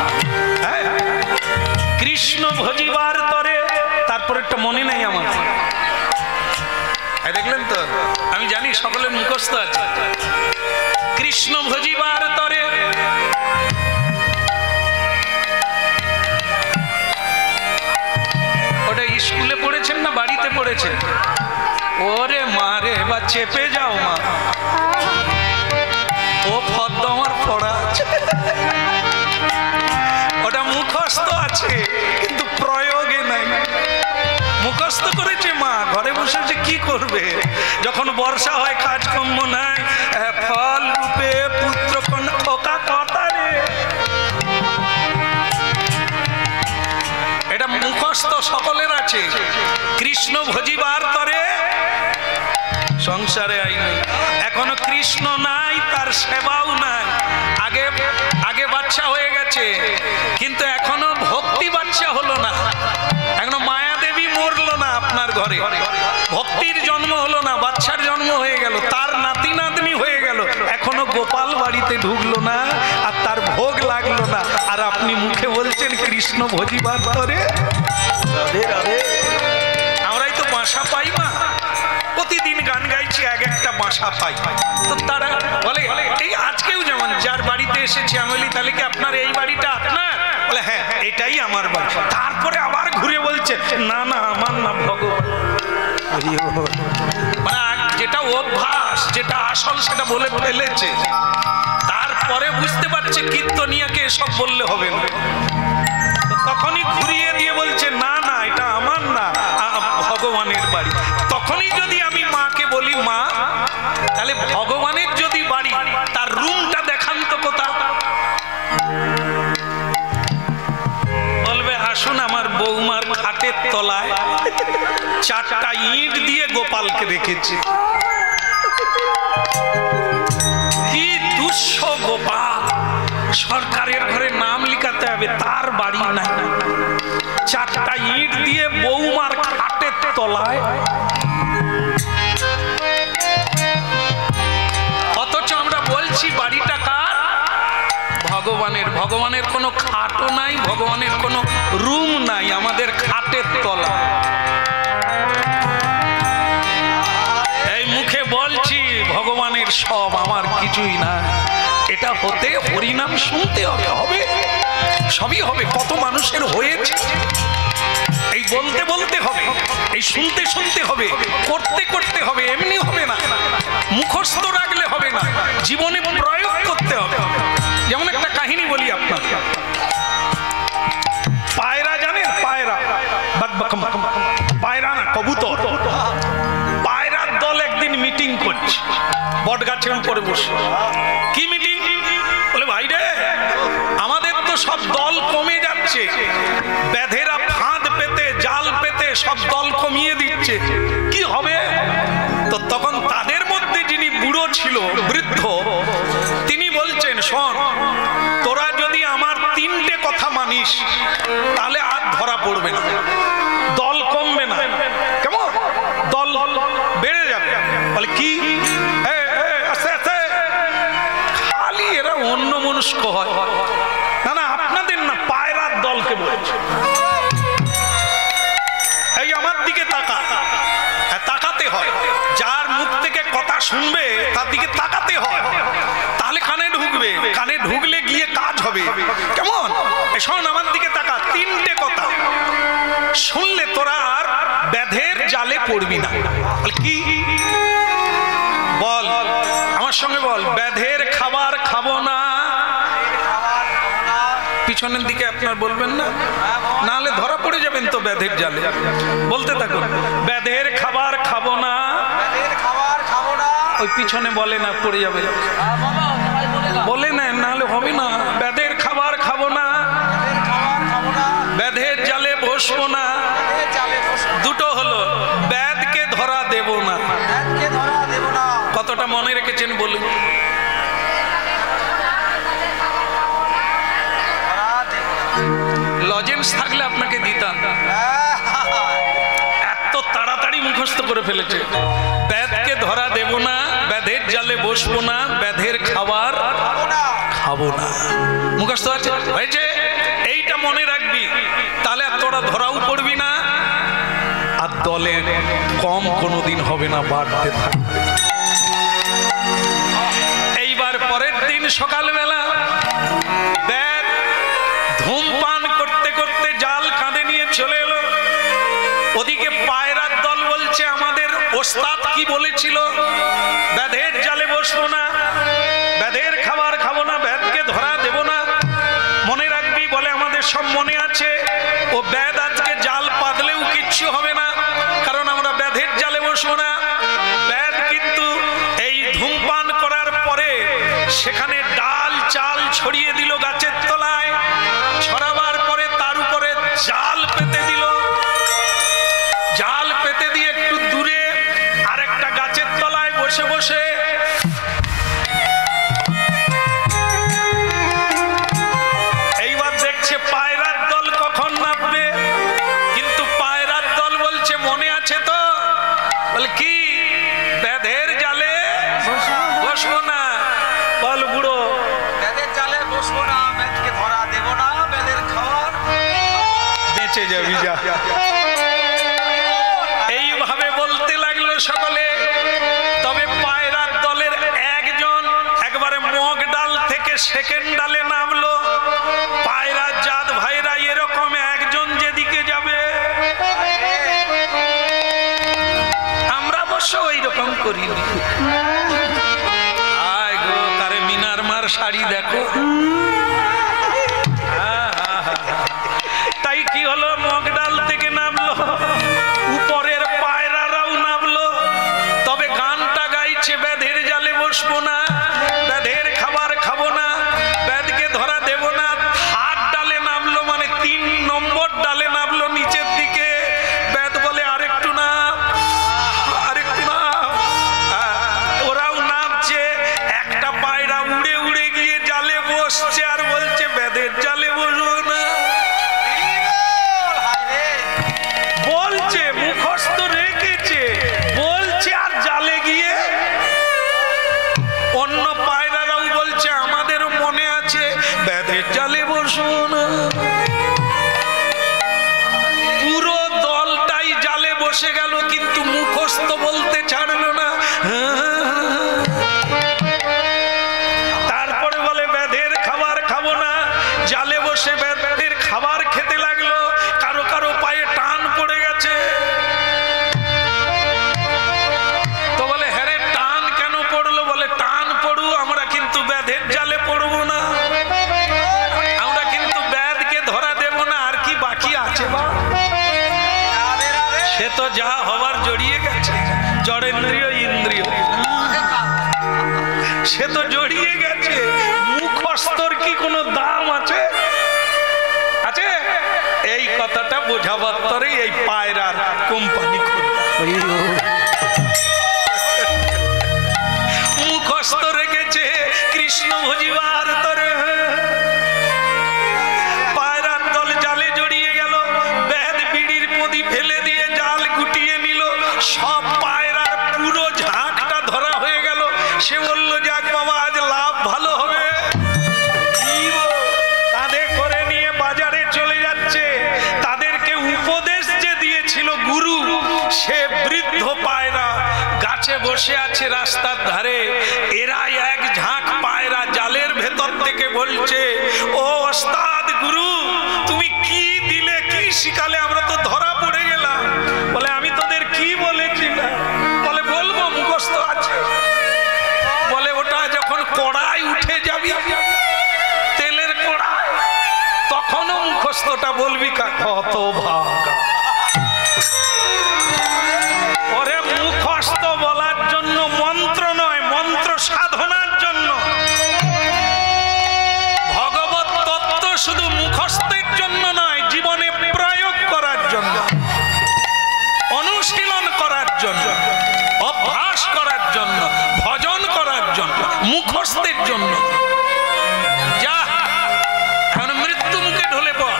হ্যাঁ, কৃষ্ণ ভজিবার তরে, তারপরে একটা মনে নেই আমার। দেখলেন তো, আমি জানি সকলের মুখস্থ আছে। কৃষ্ণ ভজিবার তরে ওটা স্কুলে পড়েছেন না বাড়িতে পড়েছেন? ওরে মারে বা চেপে যাও মা, ও ফদ্দ আমার পড়া আছে, ওটা মুখস্থ আছে কিন্তু প্রয়োগে নাই। মুখস্থ করেছে মা, ঘরে বসে যে কি করবে? যখন বর্ষা হয় কাজকর্ম নাই, ফল রূপে পুত্র খোকা কথা রে, এটা মুখস্থ সকলের আছে। কৃষ্ণ ভজিবার তরে সংসারে আইনি, এখনো কৃষ্ণ নাই, তার সেবাও নাই। আগে আগে বাচ্চা হয়ে গেছে কিন্তু এখনো ভক্তি বাচ্চা হলো না, এখনো মায়া দেবী মরলো না আপনার ঘরে, ভক্তির জন্ম হলো না, বাচ্চার জন্ম হয়ে গেল, তার নাতি নাতনি হয়ে গেল, এখনো গোপাল বাড়িতে ঢুকলো না, আর তার ভোগ লাগলো না, আর আপনি মুখে বলছেন কৃষ্ণ ভজিবার তরে। রাধে রাধে। আমরাই তো বাসা পাই মা, প্রতিদিন গান গাইছি, এক একটা বাসা পাই। তো তারা বলে, এই আজকেও যেমন যার বাড়িতে এসেছি আমি বলি, তাহলে কি আপনার এই বাড়িটা আপনার? বলে হ্যাঁ এটাই আমার বাড়ি। তারপরে আবার ঘুরে বলছে না না আমার না, ভগবান। মানে যেটা অভ্যাস, যেটা আসল সেটা বলে ফেলেছে, তারপরে বুঝতে পারছে কীর্তনিয়াকে এসব বললে হবে না, তখনই ঘুরিয়ে দিয়ে বলছে না না এটা আমার না, ভগবানের বাড়ি। তখনই যদি আমি মাকে বলি মা তাহলে ভগবানের যদি বাড়ি, তার রুমটা দেখান তো কোথাও, বলবে আসুন আমার বৌমার খাটের তলায় 4টা ইট দিয়ে গোপালকে রেখেছি। কি দুঃস্ব গোপাল, সরকারের ঘরে নাম লিখাতে হবে, তার বাড়ি নাই, 4টা ইট দিয়ে বৌমার খাটের তলায়। অথচ আমরা বলছি বাড়িটা কার? ভগবানের। ভগবানের কোনো খাটও নাই, ভগবানের কোনো রুম নাই, আমাদের খাটের তলা। এই মুখে বলছি ভগবানের সব, আমার কিছুই না। এটা হতে হরিনাম শুনতে হবে, হবে সবই হবে। কত মানুষের হয়েছে, এই বলতে বলতে হবে, এই শুনতে শুনতে হবে, করতে করতে হবে, এমনি হবে না, মুখস্থ রাখলে হবে না, জীবনে প্রয়োগ করতে হবে। যেমন একটা কাহিনী বলি আপনার, পায়রা জানেন? পায়রা, পায়রা না কবুতর, পায়রার দল একদিন মিটিং করছে বট গাছের উপরে বসে। কি মিটিং? বলে ভাই রে আমাদের তো সব দল কমে যাচ্ছে, ব্যাধেরা ফাঁদ পেতে জাল পেতে সব দল কমিয়ে দিচ্ছে, কি হবে? তো তখন তাদের মধ্যে যিনি বুড়ো ছিল, বৃদ্ধ, তিনি বলছেন শোন, তোরা যদি আমার 3টে কথা মানিস তাহলে আর ধরা পড়বে না, দল কমবে না, কেমন দল বেড়ে যাবে। বলে কি? আস্তে আস্তে, খালি এরা অন্য মনস্ক হয়। না না আপনাদের না, পায়রার দলকে বলছে। এই আমার দিকে তাকা, তাকাতে হয়, যার মুখ থেকে কথা শুনবে তার দিকে তাকাতে হয়, তাহলে কানে ঢুকবে, কানে ঢুকলে গিয়ে কাজ হবে, কেমন? শোন আমার দিকে তাকা, 3টে কথা শুনলে তোরা আর ব্যাধের জালে পড়বি না। কি? বল আমার সঙ্গে বল, ব্যাধের খাবার খাবো না। পিছনের দিকে আপনার বলবেন না, নাহলে ধরা পড়ে যাবেন তো ব্যাধের জালে। বলতে থাকুন, ব্যাধের খাবার খাবো না। ওই পিছনে বলে না, পড়ে যাবে, বলে না, নাহলে হবে না। ব্যাধের খাবার খাবো না, ব্যাধের জালে বসবো না। দুটো হলো, ব্যাধকে ধরা দেব না। কতটা মনে রেখেছেন বলুন? লজেন্স থাকলে আপনাকে দিতাম। এত তাড়াতাড়ি মুখস্থ করে ফেলেছে, ব্যাধকে ধরা দেব না, ব্যাধের জালে বসবো না, ব্যাধের খাবার খাবো না। মুখস্থ আছে, হয়েছে? এইটা মনে রাখবি, তাহলে আর তোরা ধরাও পড়বি না, আর দলে কম কোনোদিন হবে না, বাড়তে থাকবে। এইবার পরের দিন সকালবেলা ব্যাধ ধূমপান করতে করতে জাল কাঁধে নিয়ে চলে এলো। ওদিকে পায়রার দল বলছে আমাদের ওস্তাদ কি বলেছিল, ব্যাধের জালে বসবো না, ব্যাধের খাবার খাবো না, ব্যাধকে ধরা দেব না। মনে রাখবি বলে আমাদের সব মনে আছে। ও ব্যাধ আজকে জাল পাতলেও কিচ্ছু হবে না, কারণ আমরা ব্যাধের জালে বসবো না। ব্যাধ কিন্তু এই ধূমপান করার পরে সেখানে ডাল চাল ছড়িয়ে দিল গাছের তলায়, ছড়াবার পরে তার উপরে জাল পেতে দিল। জাল পেতে দিয়ে একটু দূরে আরেকটা গাছের তলায় বসে বসে এইবার দেখছে পায়রার দল কখন নামবে, কিন্তু পায়রার দল বলছে মনে আছে তো, বলে কি ব্যাধের জালে বসবো না। বল বুড়ো, ব্যাধের জালে বসবো না, ব্যাধকে ধরা দেব না, ব্যাধের খাবার বেঁচে যাবি যা। এইভাবে বলতে লাগলো সকলে। তবে পায়রার দলের একজন একবারে মগ ডাল থেকে সেকেন্ড ডালে নামলো। পায়রার জাত ভাইরা এরকম একজন যেদিকে যাবে, আমরা অবশ্য ওই রকম করি। আয় গো, তারে মিনার মার শাড়ি দেখো। তাই কি হলো, মগ ডাল থেকে নামলো, উপরের পায়রারাও নামলো। তবে গানটা গাইছে ব্যাধের জালে বসবো না, ব্যাধের খাবার খাবো না, ব্যাধকে ধরা দেব না। থার্ড ডালে নামলো, মানে 3 নম্বর ডালে নামলো নিচের দিকে। ব্যাধ বলে আরেকটু না, আরেকটু না। ওরাও নামছে। একটা পায়রা উড়ে উড়ে গিয়ে জালে বসছে আর বলছে ব্যাধের জালে বসবো না। বলছে মুখস্থ রেখেছে, বলছে আর জালে গিয়ে অন্য পায়রারাও বলছে আমাদেরও মনে আছে, ব্যাধের জালে বসবো না। পুরো দলটাই জালে বসে গেল, কিন্তু মুখস্থ বলতে ছাড়লো না। তারপরে বলে ব্যাধের খাবার খাবো না, জালে বসে ব্যাধের খাবার খেতে লাগলো। কারো কারো পায়ে টান পড়ে গেছে। তো বলে হ্যাঁ রে, টান কেন পড়লো? বলে টান পড়ু, আমরা কিন্তু ব্যাধের জালে পড়বো না, আমরা কিন্তু ব্যাধকে ধরা দেব না। আর কি বাকি আছে বা? সে তো যা হবার জড়িয়ে গেছে, জড়েন্দ্রিয় ইন্দ্রিয়, সে তো জড়িয়ে গেছে। মুখস্থর কি কোনো দাম আছে? আছে? এই কথাটা বোঝাবার তরে এই পায়রার কোম্পানি মুখস্থ রেখেছে কৃষ্ণ ভজিবার তরে। পায়রার দল জালে জড়িয়ে গেল, ব্যাধ বিড়ির প্রদীপ ফেলে দিয়ে জাল গুটিয়ে নিল। সব পায়রার পুরো ঝাঁকটা ধরা হয়ে গেল। সে বলল যাক বাবা, আজ লাভ ভালো হবে। কাঁধে করে নিয়ে বাজারে চলে যাচ্ছে। তাদেরকে উপদেশ যে দিয়েছিল গুরু, সে বৃদ্ধ পায়রা গাছে বসে আছে রাস্তার ধারে। এরা এক ঝাঁক পায়রা জালের ভেতর থেকে বলছে, ও ওস্তাদ গুরু, তুমি কি দিলে, কি শিখালে, আমরা তো ধরা পড়ে গেলাম। বলে আমি তোদের কি বলেছিলাম? বলে বলবো, মুখস্থ আছে। বলে ওটা যখন কড়াই উঠে যাবি, তেলের কড়াই, তখনও মুখস্থটা বলবি। কত ভাগা। ওরে মুখস্থ বলার জন্য মন্ত্র নয়, মন্ত্র সাধনার জন্য। ভগবত তত্ত্ব শুধু মুখস্থের জন্য নয়, জীবনে প্রয়োগ করার জন্য, অনুশীলন করার জন্য, অভ্যাস করার জন্য, ভজন করার জন্য, মুখস্থের জন্য। যা এখন মৃত্যু মুখে ঢলে পড়।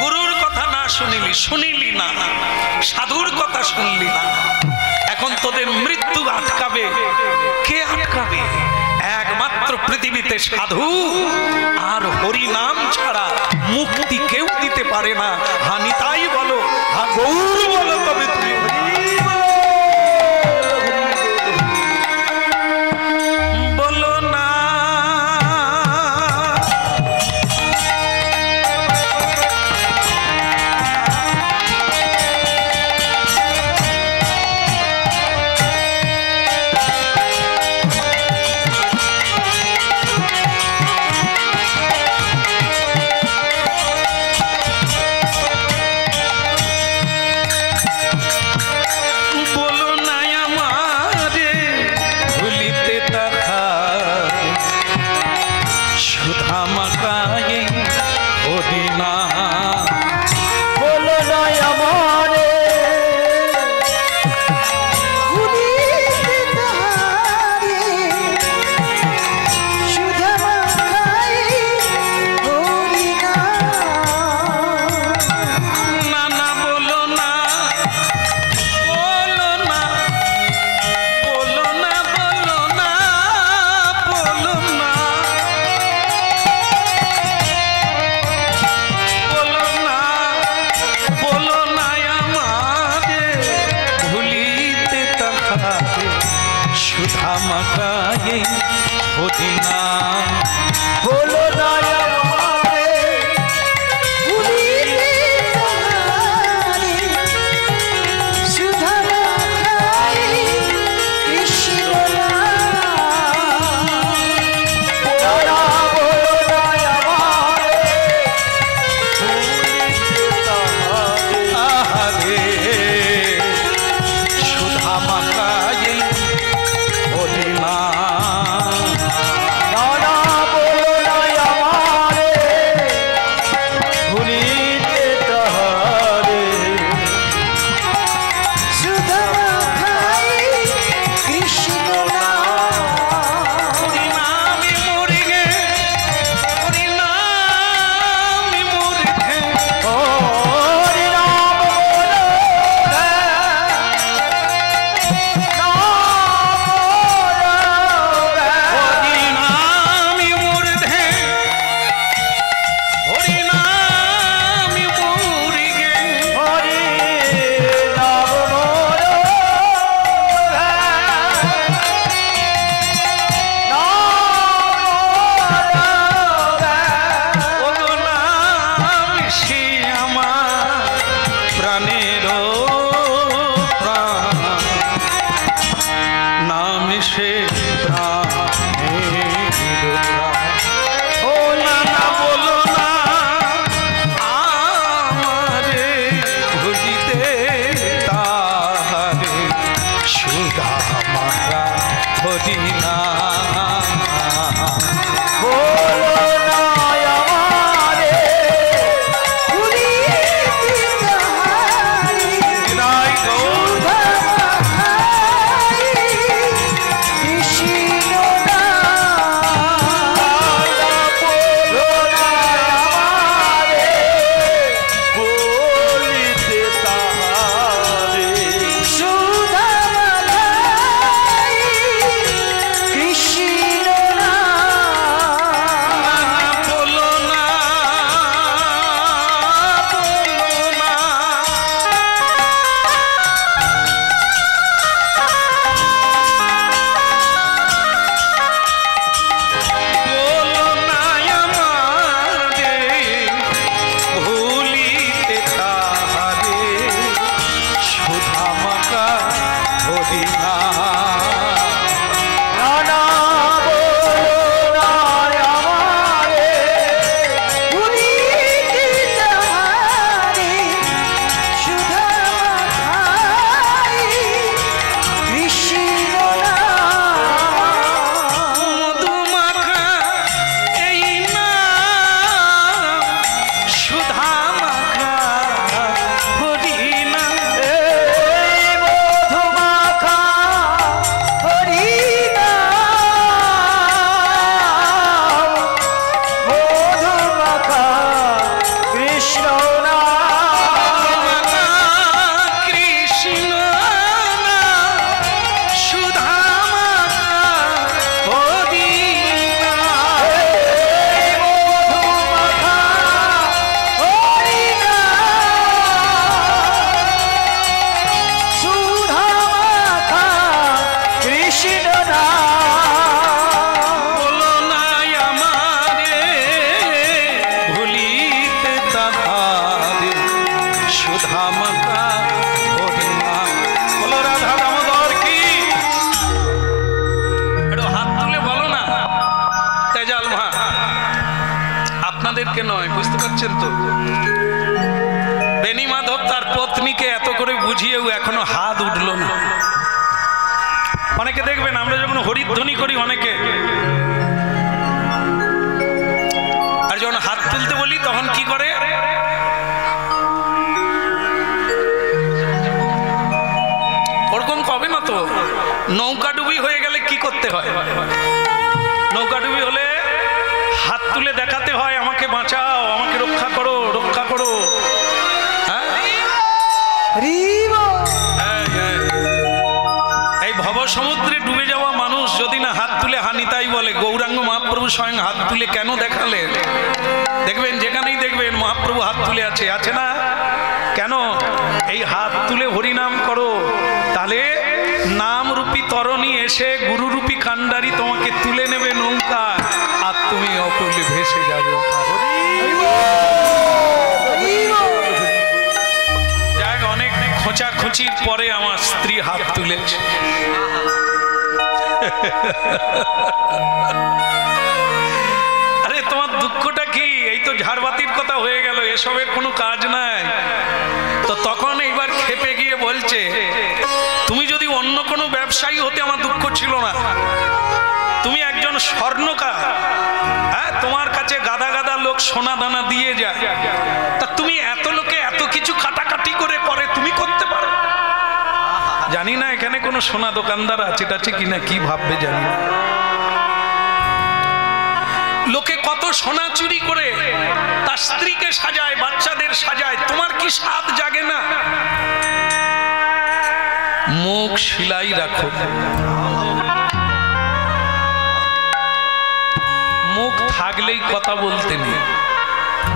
গুরুর কথা না শুনিলি, শুনিলি না, সাধুর কথা শুনলি না। পৃথিবীতে সাধু আর হরি নাম ছাড়া মুক্তি কেউ দিতে পারে না। হানি তাই বলো, হা গৌর বলো, তবে তুমি বলো না। এখনো হাত উঠলো না। অনেকে দেখবেন আমরা যখন হরিধ্বনি করি অনেকে, আর যখন হাত তুলতে বলি তখন কি করে, ওরকম কবে না তো। নৌকা ডুবি হয়ে গেলে কি করতে হয়? নৌকা ডুবি হলে হাত তুলে দেখাতে হয় আমাকে বাঁচাও, আমাকে রক্ষা করো, রক্ষা করো। এই ভব সমুদ্রে ডুবে যাওয়া মানুষ যদি না হাত তুলে হানি তাই বলে। গৌরাঙ্গ মহাপ্রভু স্বয়ং হাত তুলে কেন দেখালেন? দেখবেন যেখানেই দেখবেন মহাপ্রভু হাত তুলে আছে, আছে না? কেন? এই হাত তুলে হরিনাম করো, তাহলে নামরূপী তরণী এসে গুরুরূপী কান্ডারি তোমাকে তুলে নেবে নৌকা, আর তুমি অকুলে ভেসে যাবে। যাক, অনেক খোঁচাখুচির পরে আমার স্ত্রী হাত তুলেছে। আরে তোমার দুঃখটা কি? এই তো ঝাড়বাতির কথা হয়ে গেল, এসবের কোনো কাজ নাই। তো তখন এইবার খেপে গিয়ে বলছে, তুমি যদি অন্য কোনো ব্যবসায়ী হতে আমার দুঃখ ছিল না, তুমি একজন স্বর্ণকার, হ্যাঁ, তোমার কাছে গাদা গাদা লোক সোনা দানা দিয়ে যায়, তা তুমি এত লোকে এত কিছু কাটাকাটি করে তুমি করতে পারো? জানি না এখানে কোনো সোনা দোকানদার আছে টাছে কিনা, কি ভাববে জানি না। লোকে কত সোনা চুরি করে তার স্ত্রীকে সাজায়, বাচ্চাদের সাজায়, তোমার কি স্বাদ জাগে না? মুখ শিলাই রাখো, মুখ থাকলেই কথা বলতে নেই,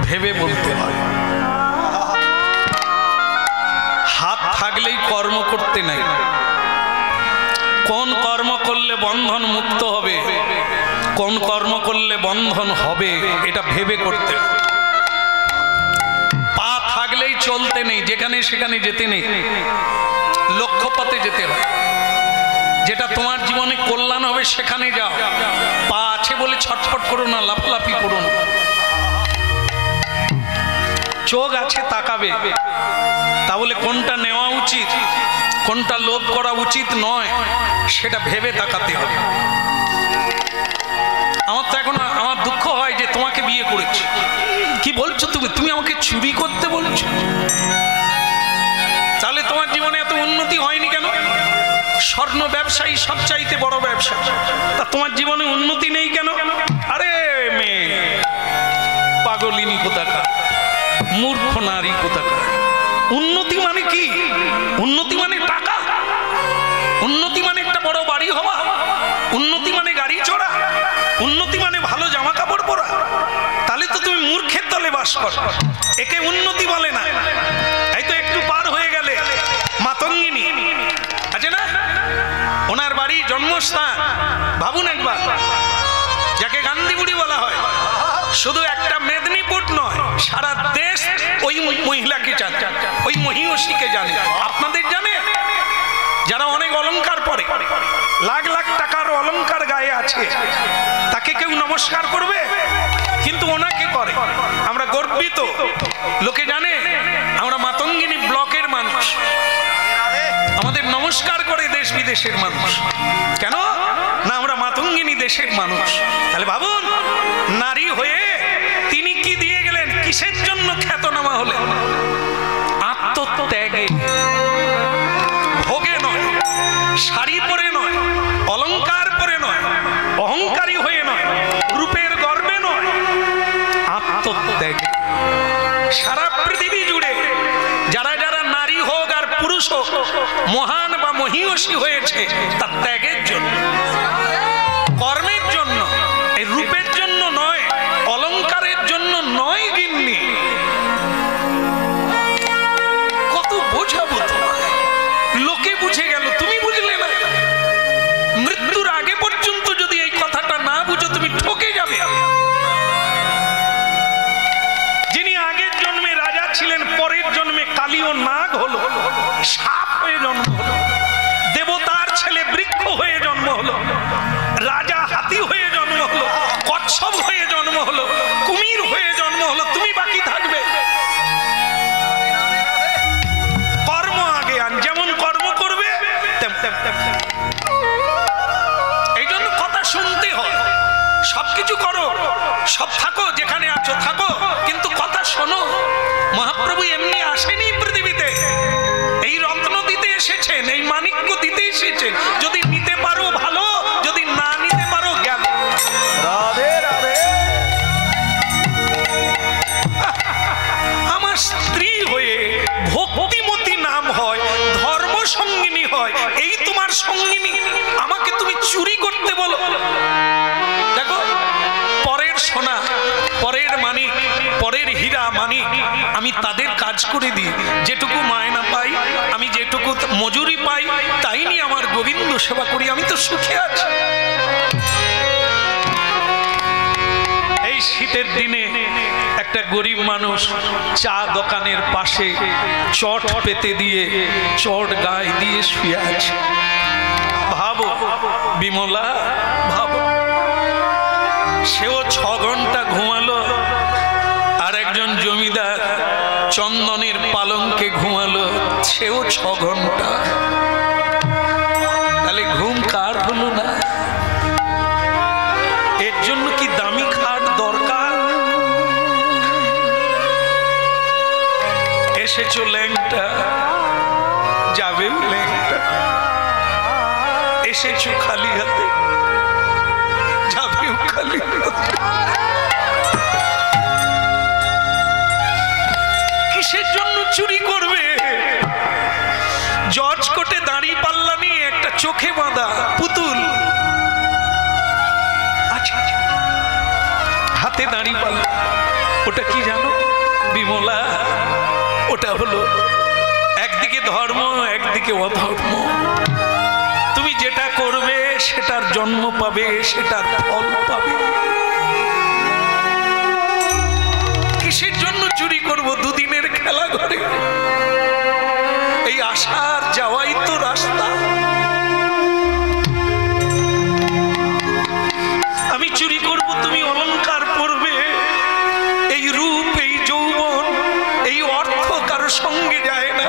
ভেবে বলতে হয়। হাত থাকলেই কর্ম করতে নাই। কোন কর্ম করলে বন্ধন মুক্ত হবে, কোন কর্ম করলে বন্ধন হবে, এটা ভেবে করতে। পা থাকলেই চলতে নেই, যেখানে সেখানে যেতে নেই, লক্ষ্যপথে যেতে হয়। যেটা তোমার জীবনে কল্যাণ হবে সেখানে যাও। পা আছে বলে ছটফট করো না, লাফলাফি করো না। চোখ আছে তাকাবে, তাহলে কোনটা নেওয়া উচিত, কোনটা লোভ করা উচিত নয়, সেটা ভেবে তাকাতে হবে। আমার তো এখন আমার দুঃখ হয় যে তোমাকে বিয়ে করেছি, কি বলছো তুমি? তুমি আমাকে চুরি করতে বলছো? তাহলে তোমার জীবনে এত উন্নতি হয়নি কেন? স্বর্ণ ব্যবসায়ী সবচাইতে বড় ব্যবসা, তা তোমার জীবনে উন্নতি নেই কেন? আরে মেয়ে পাগলিনী কোথাকার, মূর্খ নারী কোথাকার। উন্নতি মানে কি? উন্নতি মানে টাকা, উন্নতি মানে একটা বড় বাড়ি হওয়া, উন্নতি মানে গাড়ি চড়া, উন্নতি মানে ভালো জামা কাপড় পরা। তাহলে তো তুমি মূর্খের দলে বাস করো, একে উন্নতি বলে না। এই তো একটু পার হয়ে গেলে মাতঙ্গিনী আছে না, ওনার বাড়ি জন্মস্থান, ভাবুন একবার, যাকে গান্ধী বুড়ি বলা হয়। শুধু একটা মেদিনীপুর নয়, সারা দেশ ওই মহিলাকে জানে, ওই মহিষীকে জানে। আপনাদের জানে? যারা অনেক অলংকার পরে, লাখ লাখ টাকার অলংকার গায়ে আছে, তাকে কেউ নমস্কার করবে? কিন্তু ওনাকে করে। আমরা গর্বিত, লোকে জানে আমরা মাতঙ্গিনী ব্লকের মানুষ, আমাদের নমস্কার করে দেশ বিদেশের মানুষ। কেন না? আমরা মাতঙ্গিনী দেশের মানুষ। তাহলে ভাবুন, নারী হয়ে তিনি কি দিয়ে গেলেন, কিসের জন্য খ্যাতনামা হলেন? আত্মত্যাগে, ভোগে নয়, শাড়ি পরে নয়, অলংকার পরে নয়, অহংকারী হয়ে নয়, রূপের গর্বে নয়, আত্মত্যাগে। সারা পৃথিবী জুড়ে যারা যারা নারী হোক আর পুরুষ হোক মহান বা মহিষী হয়েছে, তার ত্যাগের জন্য, কর্মের জন্য, এই রূপের জন্য নয়, অলংকারের জন্য নয়। গিন্নি কত বোঝাবো তোমায়, লোকে বুঝে গেল, তুমি বুঝলে না। মৃত্যুর আগে পর্যন্ত যদি এই কথাটা না বুঝো, তুমি ঠকে যাবে। যিনি আগের জন্মে রাজা ছিলেন, পরের জন্মে কালী ও নাগ হলো, সাপ হয়ে জন্ম হলো, দেবতার ছেলে বৃক্ষ হয়ে জন্ম হলো, কিছু করো, সব থাকো, যেখানে আছো থাকো, কিন্তু কথা শোনো, মহাপ্রভু এমনি আসেনি পৃথিবীতে, এই রত্ন দিতে এসেছেন, এই মাণিক্য দিতে এসেছেন। যদি নিতে পারো ভালো, যদি না নিতে পারো গেল। রাধে রাধে। আমার স্ত্রী হয়ে ভক্তিমতী নাম হয়, ধর্ম সঙ্গিনী হয়, এই তোমার সঙ্গিনী, আমাকে তুমি চুরি করতে বলো? দেখো, পরের সোনা, পরের মানিক, পরের হীরা মানিক আমি তাদের কাজ করে দিই, যেটুকু মায়না পাই, আমি যেটুকু মজুরি পাই, তাই নিয়ে আমার গোবিন্দ সেবা করি, আমি তো সুখে আছি। এই শীতের দিনে একটা গরিব মানুষ চা দোকানের পাশে চট পেতে দিয়ে, চট গায়ে দিয়ে শুয়ে আছে। ভাবো বিমলা, ভাবো, সেও 6 ঘন্টা ঘুমালো, আর একজন জমিদার চন্দনের পালঙ্কে ঘুমালো, সেও 6 ঘন্টা। তাহলে ঘুম কার হলো না? এর জন্য কি দামি খাট দরকার? এসেছো ল্যাংটা, যাবেও ল্যাংটা, এসেছো খালি হাতে, যাবেও খালি হাতে। কিসের জন্য চুরি করবে? জর্জ কোটে দাঁড়িয়ে পাল্লা নিয়ে একটা চোখে বাঁধা পুতুল, আচ্ছা হাতে দাঁড়িয়ে পাল্লা, ওটা কি জানো বিমলা? ওটা হলো একদিকে ধর্ম, একদিকে অধর্ম। তুমি যেটা করবে সেটার জন্ম পাবে, সেটার ফল পাবে। কিসের জন্য চুরি করব? দুদিনের খেলা ঘরে, এই আসার যাওয়াই তো রাস্তা। আমি চুরি করব, তুমি অলংকার পরবে, এই রূপ, এই যৌবন, এই অর্থ কারো সঙ্গে যায় না,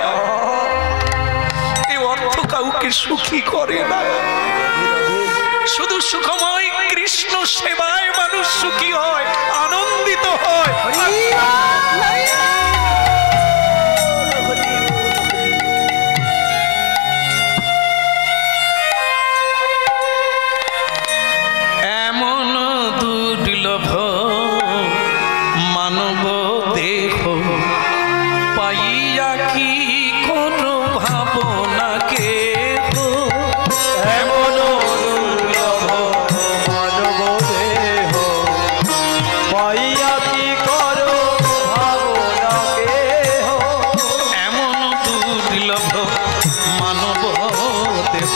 এই অর্থ কাউকে সুখী করে না। শুধু সুখময় কৃষ্ণ সেবায় মানুষ সুখী হয়, আনন্দিত হয়। এমন দুর্লভ মানব দেহ পাইয়া কি কোনো ভাবনাকে, এমন দুর্লভ মানব দেহ পাইয়া কি করো ভাবনাকে। এমন দুর্লভ মানব দেহ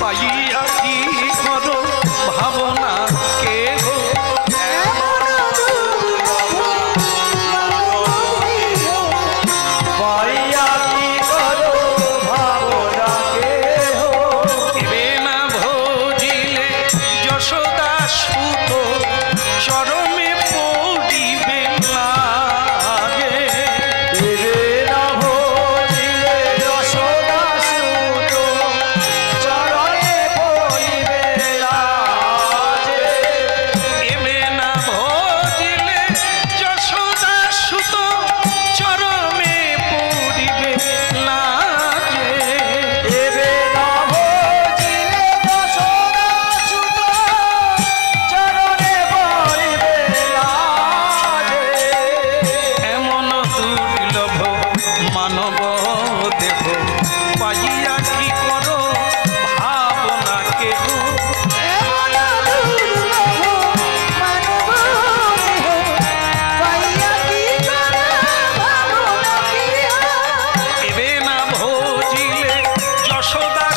পাইয়া কি করো ভাবনা কে গো। পাইয়া কি করো ভাবনাকে। এবে না ভজিলে যশোদা সুত চরমে পড়িবে লাগে। দেবে না ভজিলে যশোদা সুত চরণে পড়িবে লাজে। এবে না ভজিলে যশোদা সুত চরমে পড়িবে লাজে। দেবে না ভজিলে যশোদা সুত চরণে পড়িবে লাজে। এমন দুর্লভ মানব দেহ পাইয়া কি করো ভাবনা কে গো। এবে না ভজিলে যশোদা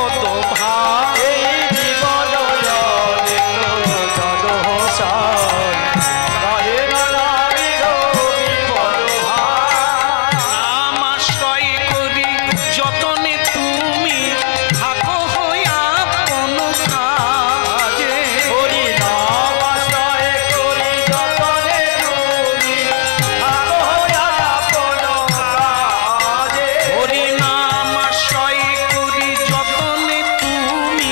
কত ভাব এই জীবন আমাশ্রয় করি যতনে তুমি থাকো হইয়া আপন কাজে হরি নাম আশ্রয় করি যতনে তুমি থাকো হইয়া আপন কাজে। হরি নাম আশ্রয় করি যতনে তুমি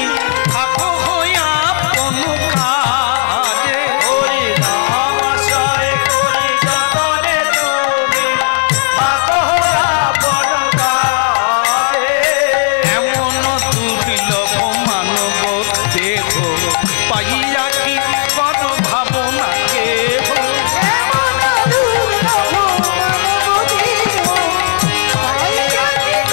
থাকো হইয়া আপন কাজে হরি নাম আশ্রয় করি যতনে তুমি থাকো হইয়া আপন কাজে। এমন দুর্লভ মানব দেহ পাইয়া কি কর ভাবনা কেহ এমন দুর্লভ মানব দেহ পাইয়া কি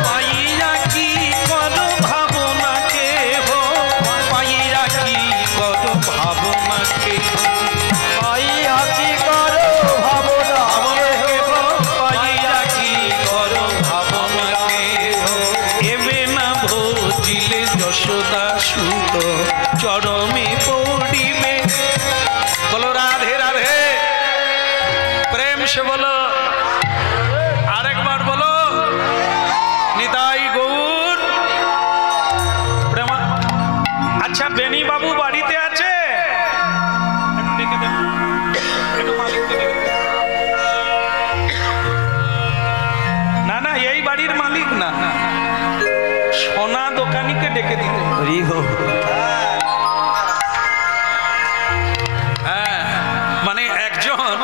পাইয়া কি কর ভাবনা কেহ পাইয়া কি কর ভাবনা কেহ পাইয়া কি করো ভাবনা কেহ, পাইয়া কি কর ভাবনা কেহ এবে না ভজিলে যশোদা সুত চরমে পড়িবে। বলো রাধে রাধে, প্রেম সে বলো, আরেকবার বলো নিতাই গৌর প্রেমা। আচ্ছা বেনি বাবু বাড়িতে আছে? একটু ডেকে দেন, একটু মালিককে ডেকে দেন। না না এই বাড়ির মালিক না, সোনা দোকানিকে ডেকে দিতে। হরি হো। হ্যাঁ মানে একজন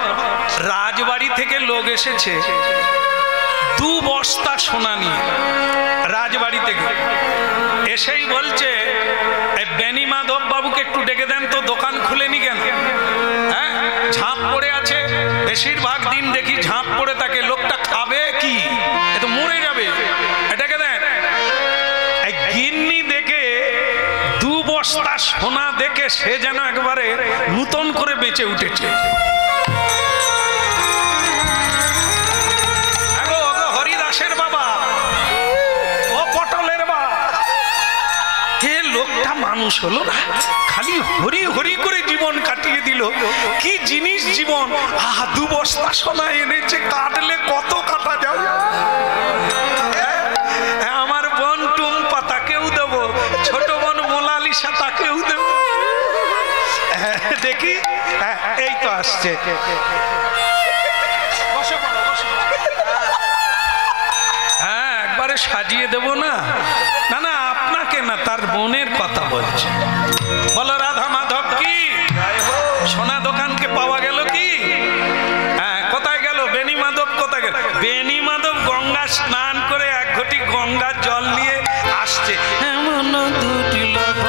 রাজবাড়ি থেকে লোক এসেছে 2 বস্তা সোনা নিয়ে রাজবাড়ি থেকে এসেই বলছে এই বেনি মাধব বাবুকে একটু ডেকে দেন তো, দোকান খুলেনি কেন? হ্যাঁ ঝাঁপ পড়ে আছে, বেশিরভাগ দিন দেখি ঝাঁপ পড়ে থাকে, লোকটা খাবে কি, এ তো মরে যাবে, এটাকে দেন। এই গিন্নি দেখে 2 বস্তা সোনা দেখে সে যেন একবারে নূতন করে বেঁচে উঠেছে। আগো, ওগো হরিদাসের বাবা, ও পটলের বাবা, হে লোকটা মানুষ হলো না, খালি হরি হরি করে জীবন কাটিয়ে দিল। কি জিনিস জীবন! 2 বস্তা সোনা এনেছে, কাটলে কত কাটা যাও। আমার বোন টুম্পা তাকেও দেবো, ছোট বোন মোনালিসা তাকেও দেবো। দেখি এই তো আসছে, হ্যাঁ একবারে সাজিয়ে দেবো না। না না আপনাকে না, তার বোনের কথা বলছে। বলো রাধা মাধব কি, সোনা দোকানকে পাওয়া গেল কি? হ্যাঁ কোথায় গেল বেনি মাধব, কোথায় গেল? বেনি মাধব গঙ্গা স্নান করে 1 ঘটি গঙ্গার জল নিয়ে আসছে। এমন দুর্লভ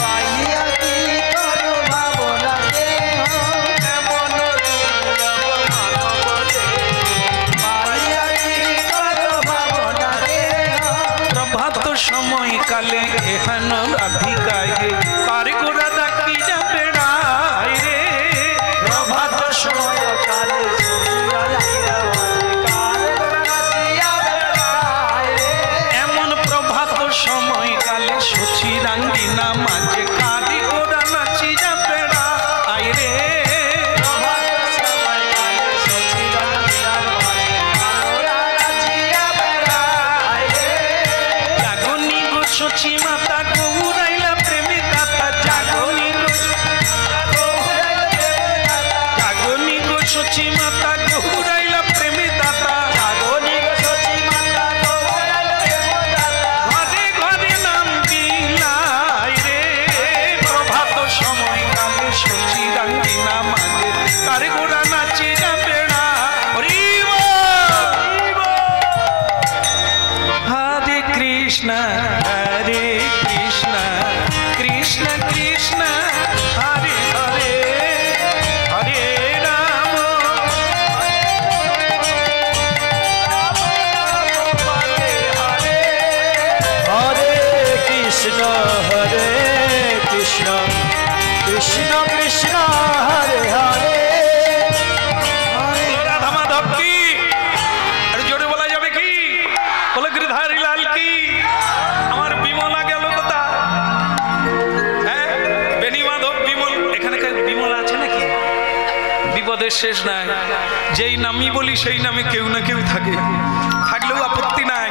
পাইয়া কি করো ভাবনা দেহ, এমন দুর্লভ মানব দেহ, পাইয়া কি করো ভাবনা দেহ। প্রভাত সময় কালে এখান রাধিকায় কার গোড়া ডাকি যাবে রায় রে। প্রভাত সময় কালে সূর্য লাগিয়া কার গোড়া নাচিয়া বেড়ায় রে। এমন প্রভাত সময় কালে সচিরাঙ্গিনা মাঝে কারি গোড়া নাচি যাবে রায় রে। প্রভাত সময় কালে সচির লাগিয়া কার গোড়া নাচিয়া বেড়ায় রে। জাগনি গো সচি মাতা গৌরাইলা প্রেমে দাতা, জাগনি গো জাগনি গো সচি মাতা গৌরাইলা প্রেমে দাতা। জাগনি গো সচি মাতা গৌরাইলা প্রেমদাতা। ঘরে ঘরে নাম বিলাই রে। প্রভাত সময় কালে সচিরাঙ্গিনা মাঝে কার গোড়া নাচি যাবে না। হরি বল। হরে কৃষ্ণ হরে কৃষ্ণ কৃষ্ণ কৃষ্ণ হরে হরে, হরে রাম হরে কৃষ্ণ হরে কৃষ্ণ কৃষ্ণ কৃষ্ণ হরে হরে। রাধা মাধব কি, আর জোরে বলা যাবে কি? শেষ নাই। যেই নামই বলি সেই নামে কেউ না কেউ থাকে, থাকলেও আপত্তি নাই।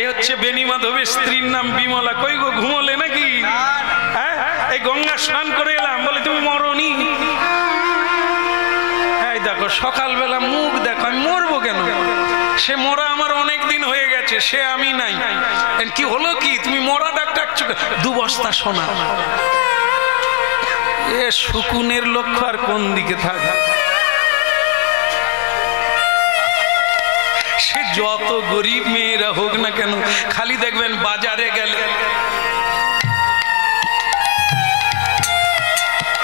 এ হচ্ছে বেনি মাধবের স্ত্রীর নাম বিমলা। কই গো, ঘুমোলে নাকি? হ্যাঁ, এই গঙ্গা স্নান করে এলাম, বলে তুমি মরনি? এই দেখো সকালবেলা মুখ দেখো, আমি মরবো কেন? সে মরা আমার অনেক দিন হয়ে গেছে, সে আমি নাই। কি হলো কি, তুমি মরা ডাকছো? 2 বস্তা সোনা। এ শকুনের লক্ষ্য আর কোন দিকে থাকে? সে যত গরিব মেয়েরা হোক না কেন, খালি দেখবেন বাজারে গেলে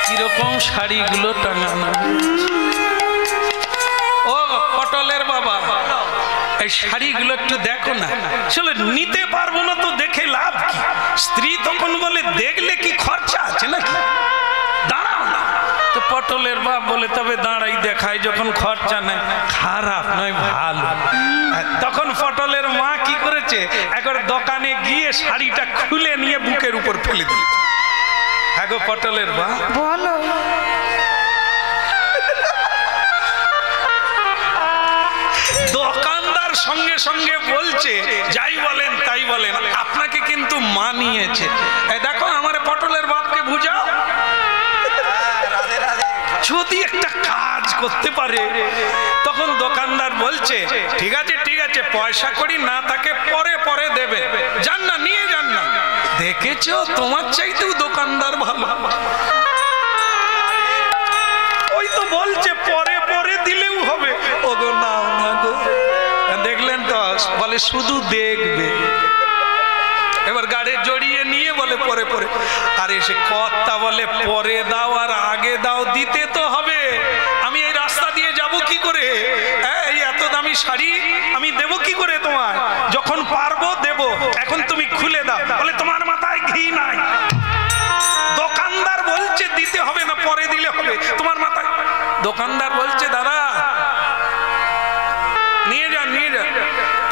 কিরকম শাড়িগুলো টাঙানো। ও পটলের বাবা, এই শাড়িগুলো একটু দেখো না। চলো, নিতে পারবো না তো দেখে লাভ কি? স্ত্রী তখন বলে দেখলে কি খরচা আছে নাকি, দাঁড়াও না। তো পটলের বাপ বলে তবে দাঁড়াই দেখাই, যখন খরচা নেই। খারাপ নয়, ভালো। তখন পটলের মা কি করেছে, একবার দোকানে গিয়ে শাড়িটা খুলে নিয়ে বুকের উপর ফেলে দিয়েছে। হ্যাঁ গো পটলের বাপ, বলো। দোকানদার সঙ্গে সঙ্গে বলছে যাই বলেন তাই বলেন, আপনাকে কিন্তু মানিয়েছে। এই দেখো আমার পটলের বাপকে বুঝাও, যদি একটা কাজ করতে পারে। তখন দোকানদার বলছে ঠিক আছে ঠিক আছে, পয়সা করি না তাকে পরে পরে দেবে, যান না নিয়ে যান না। দেখেছো, তোমার চাইতেও দোকানদার ভালো। ওই তো বলছে পরে পরে দিলেও হবে। ওগো নাও না গো, দেখলেন তো, বলে শুধু দেখবে। এবার গাড়ি জড়িয়ে নিয়ে বলে পরে পরে। আর এসে কর্তা বলে পরে দাও আর আগে দাও, দিতে তো হবে। আমি এই রাস্তা দিয়ে যাব কি করে? এই এত দামি শাড়ি আমি দেব কি করে তোমার? যখন পারবো দেব, এখন তুমি খুলে দাও। বলে তোমার মাথায় ঘি নাই? দোকানদার বলছে দিতে হবে না, পরে দিলে হবে, তোমার মাথায়। দোকানদার বলছে দাদা নিয়ে যান নিয়ে যান,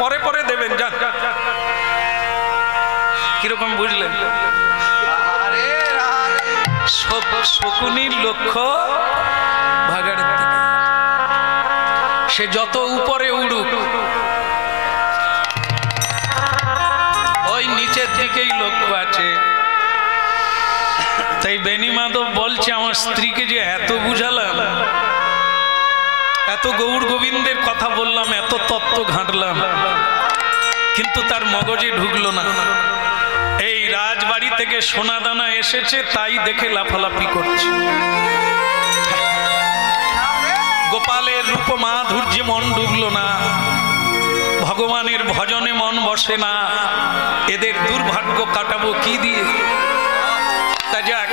পরে পরে দেবেন, যান। কিরকম বুঝলেন? শকুনির লক্ষ্য ভাগাড়ের দিকে। সে যত উপরে উড়ুক, ওই নিচের দিকেই লক্ষ্য আছে। তাই বেনি মাধব বলছে আমার স্ত্রীকে যে এত বুঝালাম, এত গৌর গোবিন্দের কথা বললাম, এত তত্ত্ব ঘাঁটলাম, কিন্তু তার মগজে ঢুকলো না। এই রাজবাড়ি থেকে সোনা দানা এসেছে তাই দেখে লাফালাফি করছে। গোপালের রূপ মাধুর্যে মন ডুবলো না, ভগবানের ভজনে মন বসে না। এদের দুর্ভাগ্য কাটাবো কি দিয়ে? তা যাক,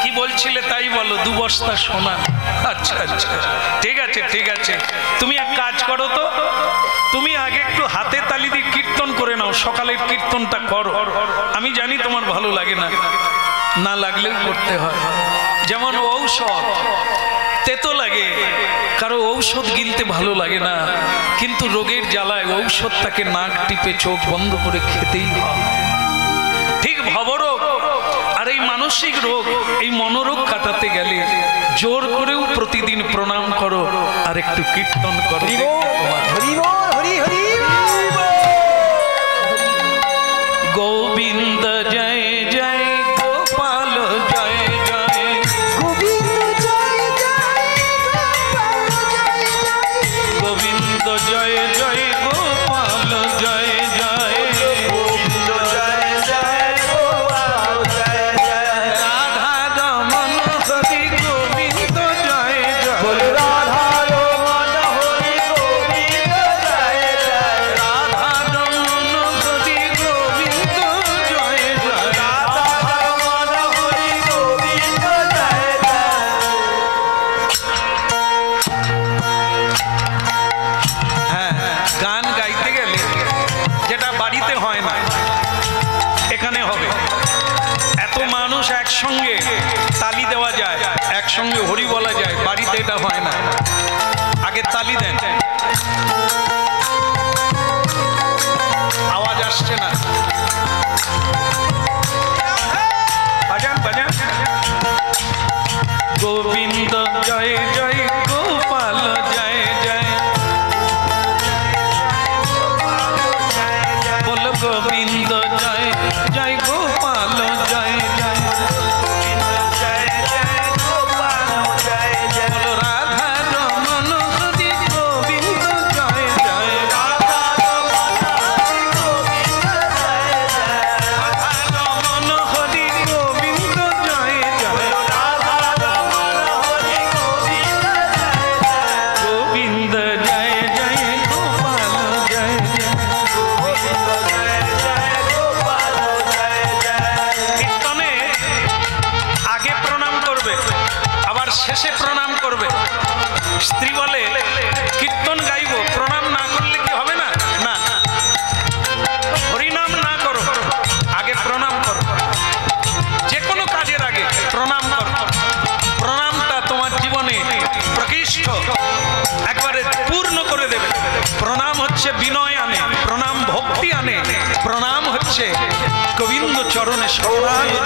কি বলছিলে তাই বলো। 2 বস্তা সোনা। আচ্ছা আচ্ছা, ঠিক আছে ঠিক আছে, তুমি এক কাজ করো তো, তুমি আগে একটু হাতে তালি দিয়ে কীর্তন করে নাও, সকালের কীর্তনটা করো। আমি জানি তোমার ভালো লাগে না, না লাগলেও করতে হয়। যেমন ঔষধ তেতো লাগে, কারো ঔষধ গিলতে ভালো লাগে না, কিন্তু রোগের জ্বালায় ঔষধটাকে নাক টিপে চোখ বন্ধ করে খেতেই হয়। ঠিক ভবরোগ আর এই মানসিক রোগ, এই মনোরোগ কাটাতে গেলে জোর করেও প্রতিদিন প্রণাম করো আর একটু কীর্তন করো। গোবিন্দ জয় জয়, গোপাল জয় জয়, গোবিন্দ জয় জয়, গোপাল জয় জয়, গোবিন্দ জয় জয়, গোপাল জয় জয়, গোবিন্দ জয় জয়, গোপাল জয় জয়, রাধা রমন হরি গোবিন্দ জয় জয়, বলো রাধা রমন হরি গোবিন্দ জয় জয়, রাধা রমন হরি গোবিন্দ জয় জয়, রাধা রমন হরি গোবিন্দ জয় জয়। হ্যাঁ, গান গাইতে গেলে যেটা বাড়িতে হয় না এখানে হবে। এত মানুষ একসঙ্গে তালি দেওয়া যায়, একসঙ্গে হরি বলা যায়, বাড়িতে এটা হয় না। আগে তালি দেন, আওয়াজ আসছে না, বাজান বাজান। গোবিন্দ জয় জয়, গোপাল গোবিন্দ জয় জয় গোপাল জয় জয় বলো রাধা রমন হরি গোবিন্দ জয় জয় রাধা রমন হরি গোবিন্দ জয় জয় গোবিন্দ জয় জয় গোপাল জয় জয় কীর্তনে আগে প্রণাম করবে আবার শেষে প্রণাম করবে। স্ত্রী বলে কীর্তন গাইব প্রণাম না করলে কি হবে না? না, হরিনাম না করো, আগে প্রণাম করো। যে কোনো কাজের আগে প্রণাম করো। প্রণামটা তোমার জীবনে প্রকৃষ্ট একবারে পূর্ণ করে দেবে। প্রণাম হচ্ছে বিনয় আনে, প্রণাম ভক্তি আনে, প্রণাম হচ্ছে গোবিন্দ চরণে শরণাগতি